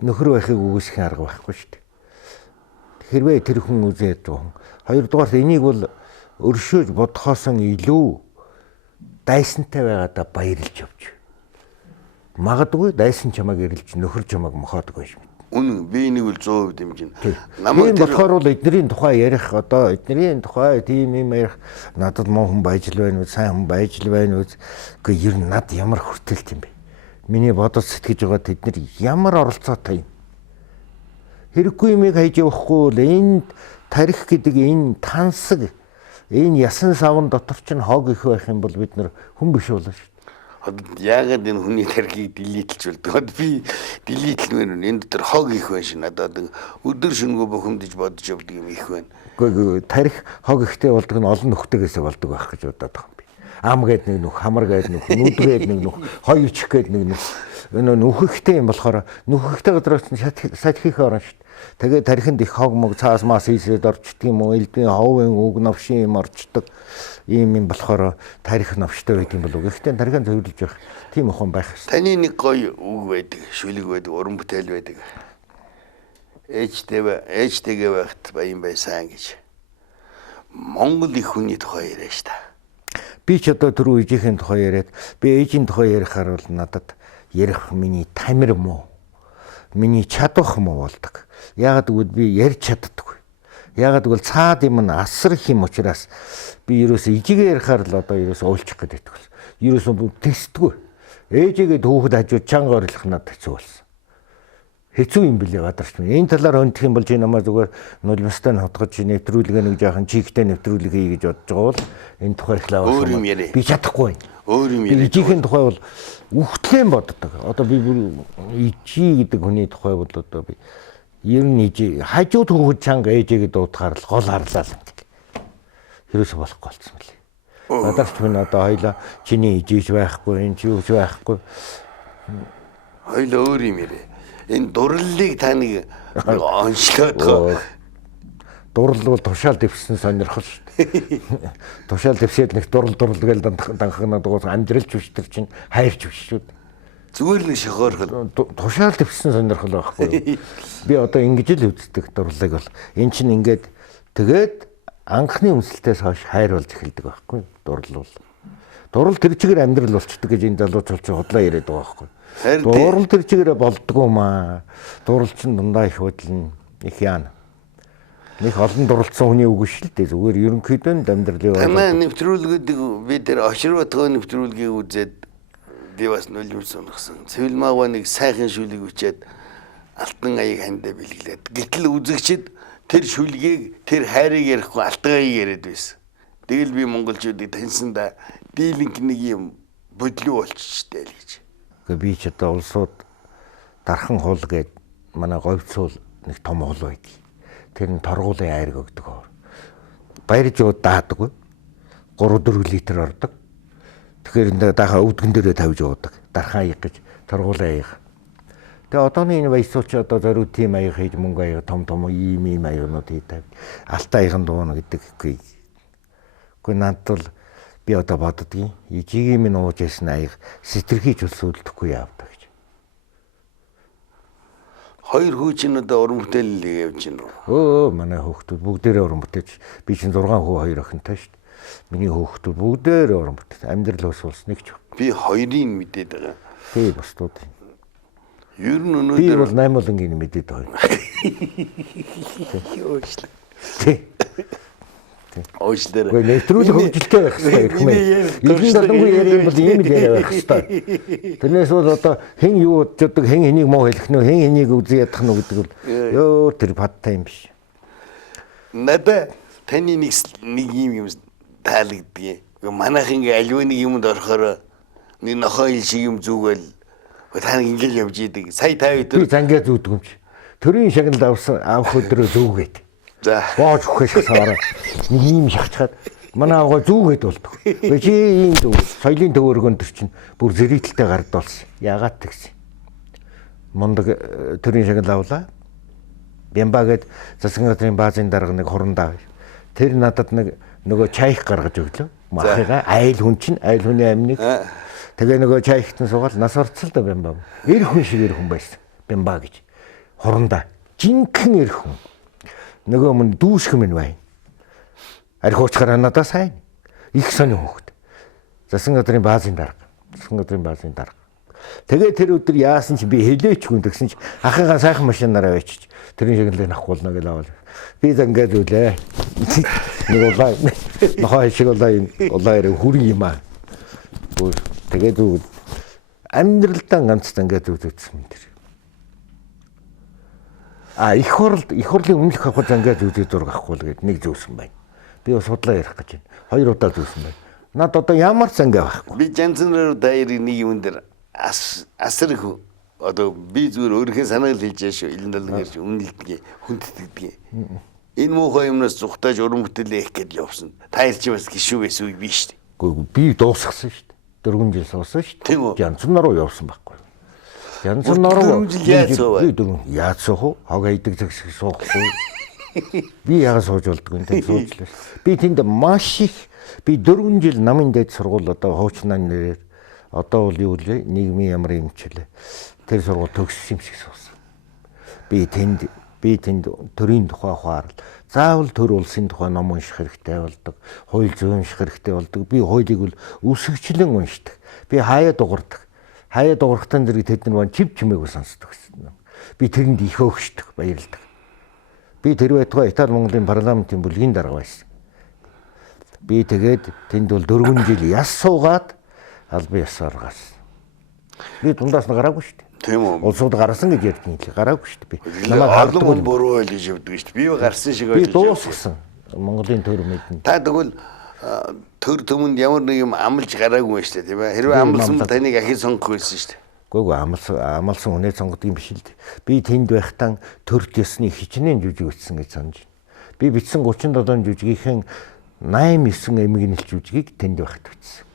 нөхөр байхыг үгүйсэх арга байхгүй шүү дээ. Хэрвээ тэр хүн үзэн ядж байгаа хүн. Хоёрдугаарт энийг бол өршөөж бодхоос илүү дайсантай байгаадаа баярлж явж. Магадгүй дайсан чамайг ирэлж нөхөр чамайг мохоодог байж мэд. Үнэн би энийг бол 100% дэмжинэ. Намайг болохоор бол эднэрийн тухай ярих одоо эднэрийн тухай тийм юм ярих надад муу хүн байж л байна уу сайн хүн байж л байна уу гэхдээ ер нь над ямар хүртэлт юм бэ? Миний бодож сэтгэж байгаа тэднэр ямар оролцоотой юм? Хэрэггүй юмыг хайж явахгүй бол энэ тарих гэдэг энэ тансаг энэ ясан савн дотор ч хог их байх юм бол бид нар хүн биш болно шүү. Яагаад энэ хүний тархийг дилитлж болдог. Би дилитлмээр энэ дотор хог их байна шин надад өдөр шөнөгүй бухимдаж бодож явдаг юм их байна. Гэхдээ тарих хог ихтэй болдог нь олон нөхтэйгээсээ болдог байх гэж бодоод байгаа юм би. Ам гээд нэг нүх, хамар гээд нүх, нүд гээд нэг нүх, хоёр чих гээд нэг нүх. Энэ нүххтэй юм болохоор нүххтэй гадраас сатхихээ орно шүү. Тэгээд тархинд их хог мог цаас мас хийсээд орчдөг юм уу? Элдвийн ховын үг навшин юм орчдөг. Ийм юм болохоор тарих навштай байдаг юм болов. Гэхдээ тархинд зөвлөж явах тийм ухаан байх хэрэгтэй. Таны нэг гоё үг байдаг, шүлэг байдаг, уран бүтээл байдаг. Ээжтэйгээ байхад баян байсан гэж. Монгол их хүний тухай яриа ш та. Би ч одоо түрүү ээжийн тухай яриад би ээжийн тухай ярихаар бол надад ярих миний тамир муу. Миний чадвах муу болдог. Яагаад гэвэл би ярьж чаддаггүй. Яагаад гэвэл цаад юм нь асар их юм учраас би ерөөсөө ижигээ ярихаар л одоо ерөөсөө уйлчих гээд байдаг. Ерөөсөө тэсдэггүй. Ээжигээ түүхэд хажууд чанга орлох надад хэцүү болсон. Хэцүү юм билээ гадарч минь. Энэ талаар өндөх юм бол чи намайг зүгээр нулимстай хотгож нэвтрүүлгээ нэг жаахан чигтэй нэвтрүүлэг хий гэж бодож байгаа бол энэ тухай ихлаа болсон. Би чадахгүй. Өөр юм яриа. Ижихийн тухай бол үхтлэн боддог. Одоо би ижи гэдэг хүний тухай бол одоо би ер нь ижи хажууд хүүхэд чанга ээжигээ дуудахаар л гол харлаа л гэдэг. Ерөөсө болохгүй болсон мөлий. Гадарч минь одоо хоёлаа чиний ижиж байхгүй, энэ чи юуж байхгүй. Хоёлаа өөр юм яриа. Энэ дурлалыг та нэг онцлоод гоо. Дурлал бол тушаал дэвсэн сонирхол шүү дээ. Тушаал дэвсээд нэг дурл гээл данхагнаад дуус амьдралч биш тэр чинь хайрч биш шүү дээ. Зүгээр нэг шохоорхол. Тушаал дэвсэн сонирхол байхгүй. Би одоо ингэж л үздэг дурлалыг бол. Эн чинь ингээд тэгээд анхны өмсөлтөөс хойш хайр болж эхэлдэг байхгүй. Дурлал бол. Дурал тэр чигээр амьдрал болчдөг гэж энэ залуучууд ч худлаа яриад байгаа байхгүй. Дурал тэр чигээр болдгоо маа. Дурал чинь дундаа их хөдлөн их яана. Нэг олон дурлцсан хүний үг шүү дээ. Зүгээр ерөнхийдөө амьдралын Танай нэвтрүүлгүүдийг би тэр Оширбатгоо нэвтрүүлгийг үзээд би бас нулимс сонирхсан. Цэвэлмаагаа нэг сайхан шүлэг үчээд алтан аяг хандаа бэлгэлээд. Гэтэл үзэгчид тэр шүлгийг тэр хайрыг ярихгүй алтан аяг яриад байсан. Тэгэл би монголчуудыг таньсандаа дийлэнх нэг юм бодлоо болчихжээ л гэж. Би ч одоо улсууд дархан хул гээд манай говьцуул нэг том хул байдаг. Тэр нь торгуулийн айраг өгдөг. Баярж ууд даадаг. 3-4 литр ордог. Тэгэхээр даахаа өвдгөн дээрээ тавьж уудаг. Дархан аяг гэж торгуулийн аяг. Тэгээ одооны энэ баясууч одоо зориуд тийм аяг хийж мөнгө аяг том ийм аягнууд хийдэг. Алтай аягын дуuna гэдэг үгүй. Гэхдээ надад бол би одоо боддгийн ижигийн минь ууж ясна аяг сэтэрхийч үлсүүлдэхгүй явдаг гэж. Хоёр хүүчин одоо уран бүтээл явж байна Өө уу? манай хүүхдүүд бүгдээрээ уран бүтээж би чинь 6 хүү 2 охинтой шүү дээ. Миний хүүхдүүд бүгдээрээ уран бүтээл амьдрал өсвөлснэг ч. Би хоёрыг мэдээд байгаа. Тий бусдууд. Ер нь өнөөдөр би бол 8 болонгийн мэдээд байгаа. Йоочлаа. Тий. Оочлаа. Гэхдээ нэвтрүүлэг хөгжилтэй байх хэрэгтэй. Илэн далангүй ярих бол ийм л яриа байх хэрэгтэй. Тэрнээс бол одоо хэн юу боддог, хэн хэнийг муу хэлэх нөө, хэн хэнийг үзий ядах нь гэдэг бол ёо тэр падтай юм биш. Надаа таны нэг юм таалагддаг. Манайх ингээ аливаа нэг юмд орохоор нэг нохоо ил шиг юм зүгэл та нэг ингээл явж идэг. Сая та өдөр би зангаа зүүдэг юм чи. Төрийн шагналд авах өдрөө зүүгээд. За боож өгөх шахаараа нэг юм шахчихад манай авгаа зүүгээд болдог. Чи ийм дүү соёлын төвөргөнд төр чинь бүр зэрэгтэлтэй гардуулсан. Яагаад тэгсэн. Мундаг төрийн шагнал авлаа. Бямба гээд засгийн газрын баазын дарга нэг хурандаа. Тэр надад нэг нөгөө чайх гаргаж өглөө. Махыгаа айл хүн чинь айл хүний амныг. Тэгээ нөгөө чайхтан суугаад нас орцол да Бямба. Эр хүн шиг эр хүн байсан. Бямба гэж. Хурандаа. Жинхэнэ эр хүн. Нөгөө мөн дүүшх минь бай. Арх уучгараа надад сайн. Их сони хөөхт. Засгийн газрын баазын дарга. Засгийн газрын баазын дарга. Тэгээ тэр өдөр яасан чи би хэлээч хүн тэгсэн чи ахыгаа сайхан машинаараа байчиж тэрний шагналыг авахгүй болно гэж аваад би зангаад үлээ. Нэг улаа нохоо шиг улаа ирээ хүрэн юм аа. Тэгээд амьдралдаа ганц зангаад үзсэн юм тэр. Их хурлын өмнөх авах зангаад үзээ зураг авахгүй л гээд нэг зөөсөн байна. Би бас судлаа ярих гэж байна. 2 удаа зөөсөн байна. Над одоо ямар зангаа байхгүй. Би Жанцнаар дайрын нэг юм дээр асар их одоо би зүгээр өөрийнхөө санааг л хэлж яашгүй илэн далан хэрч үнэлдэг хүндэтгдэг. Энэ муухай юмнаас зүхтааж уран бүтээлээ их гэж явсан. Та ирж бас гişүү байсан үе би шүү дээ. Гэхдээ би дуусгасан шүү дээ. 4 жил суусан шүү дээ. Жанцнаар руу явсан байхгүй. Жанцнаар руу 4 жил яаж суух вэ? Хог айдаг зэгсэг суухгүй. Би яагаад сууж болдгоо энэ суучлаа. Би тэнд маш их би 4 жил намын дэд сургууль одоо хуучнаа нэрээр одоо бол юу вэ? Нийгмийн ямар юм чилээ. Тэр сургууль төгссөн юм шиг суусан. Би тэнд төрийн тухай ухаарал. Заавал төр улсын тухай ном унших хэрэгтэй болдог. Хууль зүйн унших хэрэгтэй болдог. Би хуулийг бол үсгчлэн уншдаг. Би хаяа дуурдаг. Хаяа дуурхтан зэрэг тэд нар чив чимээгүй сонсдог гэсэн. Би тэрэнд их өгшдөг, баярлдаг. Би тэр байтугай Итали Монголын парламентын бүлгийн дарга байсан. Би тэгээд тэнд бол 4 жил яс суугаад албан ёсоор гарсан. Би дундаас нь гараагүй шүү дээ. Тийм үү. Улсууд гарсан гэж ярьдیں۔ Гараагүй шүү дээ би. Намайг харддаг буруу ойл гэж явдаг шүү дээ. Би гарсан шиг ойлгож. Би дуусгасан. Монголын төр мэднэ. Та тэгвэл төр төмөнд ямар нэг юм амлж гараагүй байна шүү дээ, тийм ээ. Хэрвээ амлсан бол таныг ахин сонгох байсан шүү дээ. Гүйгүй амлсан хүнээ сонгодог юм биш л дээ. Би тэнд байхдаа төрт ёсны хичнээн жүжиг ütсэн гэж санаж байна. Би бичсэн 37 жүжигийнхэн 89 эмгэнэлч жүжигийг тэнд байхад ütсэн.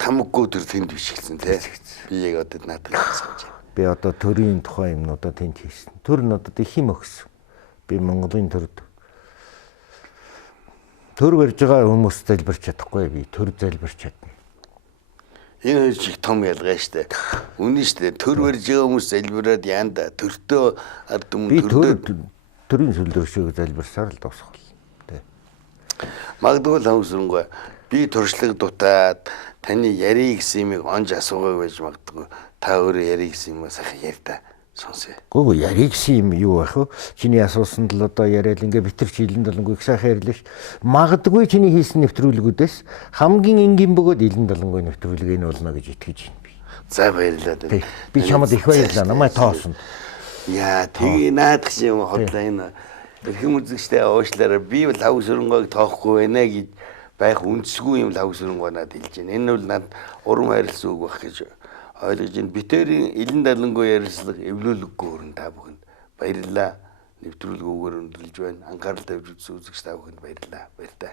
Тамаггүй төр тэнд бичсэн тий. Би яг одоо надад санаж байна. Би одоо төрийн тухай юмнуудаа тэнд хийсэн. Төр нь одоо их юм өгсөн. Би Монголын төр барьж байгаа хүмүүс залбирч чадахгүй би төр залбирч чадна. Энэ хоёр чиг том ялгаа шүү дээ. Үнэн шүү дээ. Төр барьж байгаа хүмүүс залбираад яанда төртөө ард түмэн төрийн сүлдөршөөг залбирсаар л дуусах бол. Тий. Магадгүй хамсрангуй би туршлага дутаад таны ярий гэсэн юмыг онж асуугааг байж магадгүй. Та өөрөө ярий гэсэн юм сайхан ярьда сонсъё. Гүг ярий гэсэн юм юу байх вэ? Чиний асуусанд л одоо яриад ингээ битэр чилэн долонгүй их сайхан ярьлаа ш. Магадгүй чиний хийсэн нэвтрүүлгүүдээс хамгийн энгийн бөгөөд илэн долонгүй нэвтрүүлэг энэ болно гэж итгэж байна би. За баярлалаа. Би чамд их баярлалаа. Намайг тоосон. Яа тэгээ наадах юм хотлоо энэ. Тэрхэм үзэгчтэй уушлаараа би бол хав сүрэнгойг тоохгүй байна гэж байх үндэсгүй юм лав сүрэнгой надад хэлж байна. Энэ бол над урам хайрлсан үг байх гэж ойлгож байна. Битэрийн илэн далангүй ярилцлага эвлүүлэггүй өрн та бүхэнд баярлалаа. Нэвтрүүлгүүгээр өндөрлж байна. Анхаарал тавьж үзсэн үзэгч та бүхэнд баярлалаа. Баяр таа.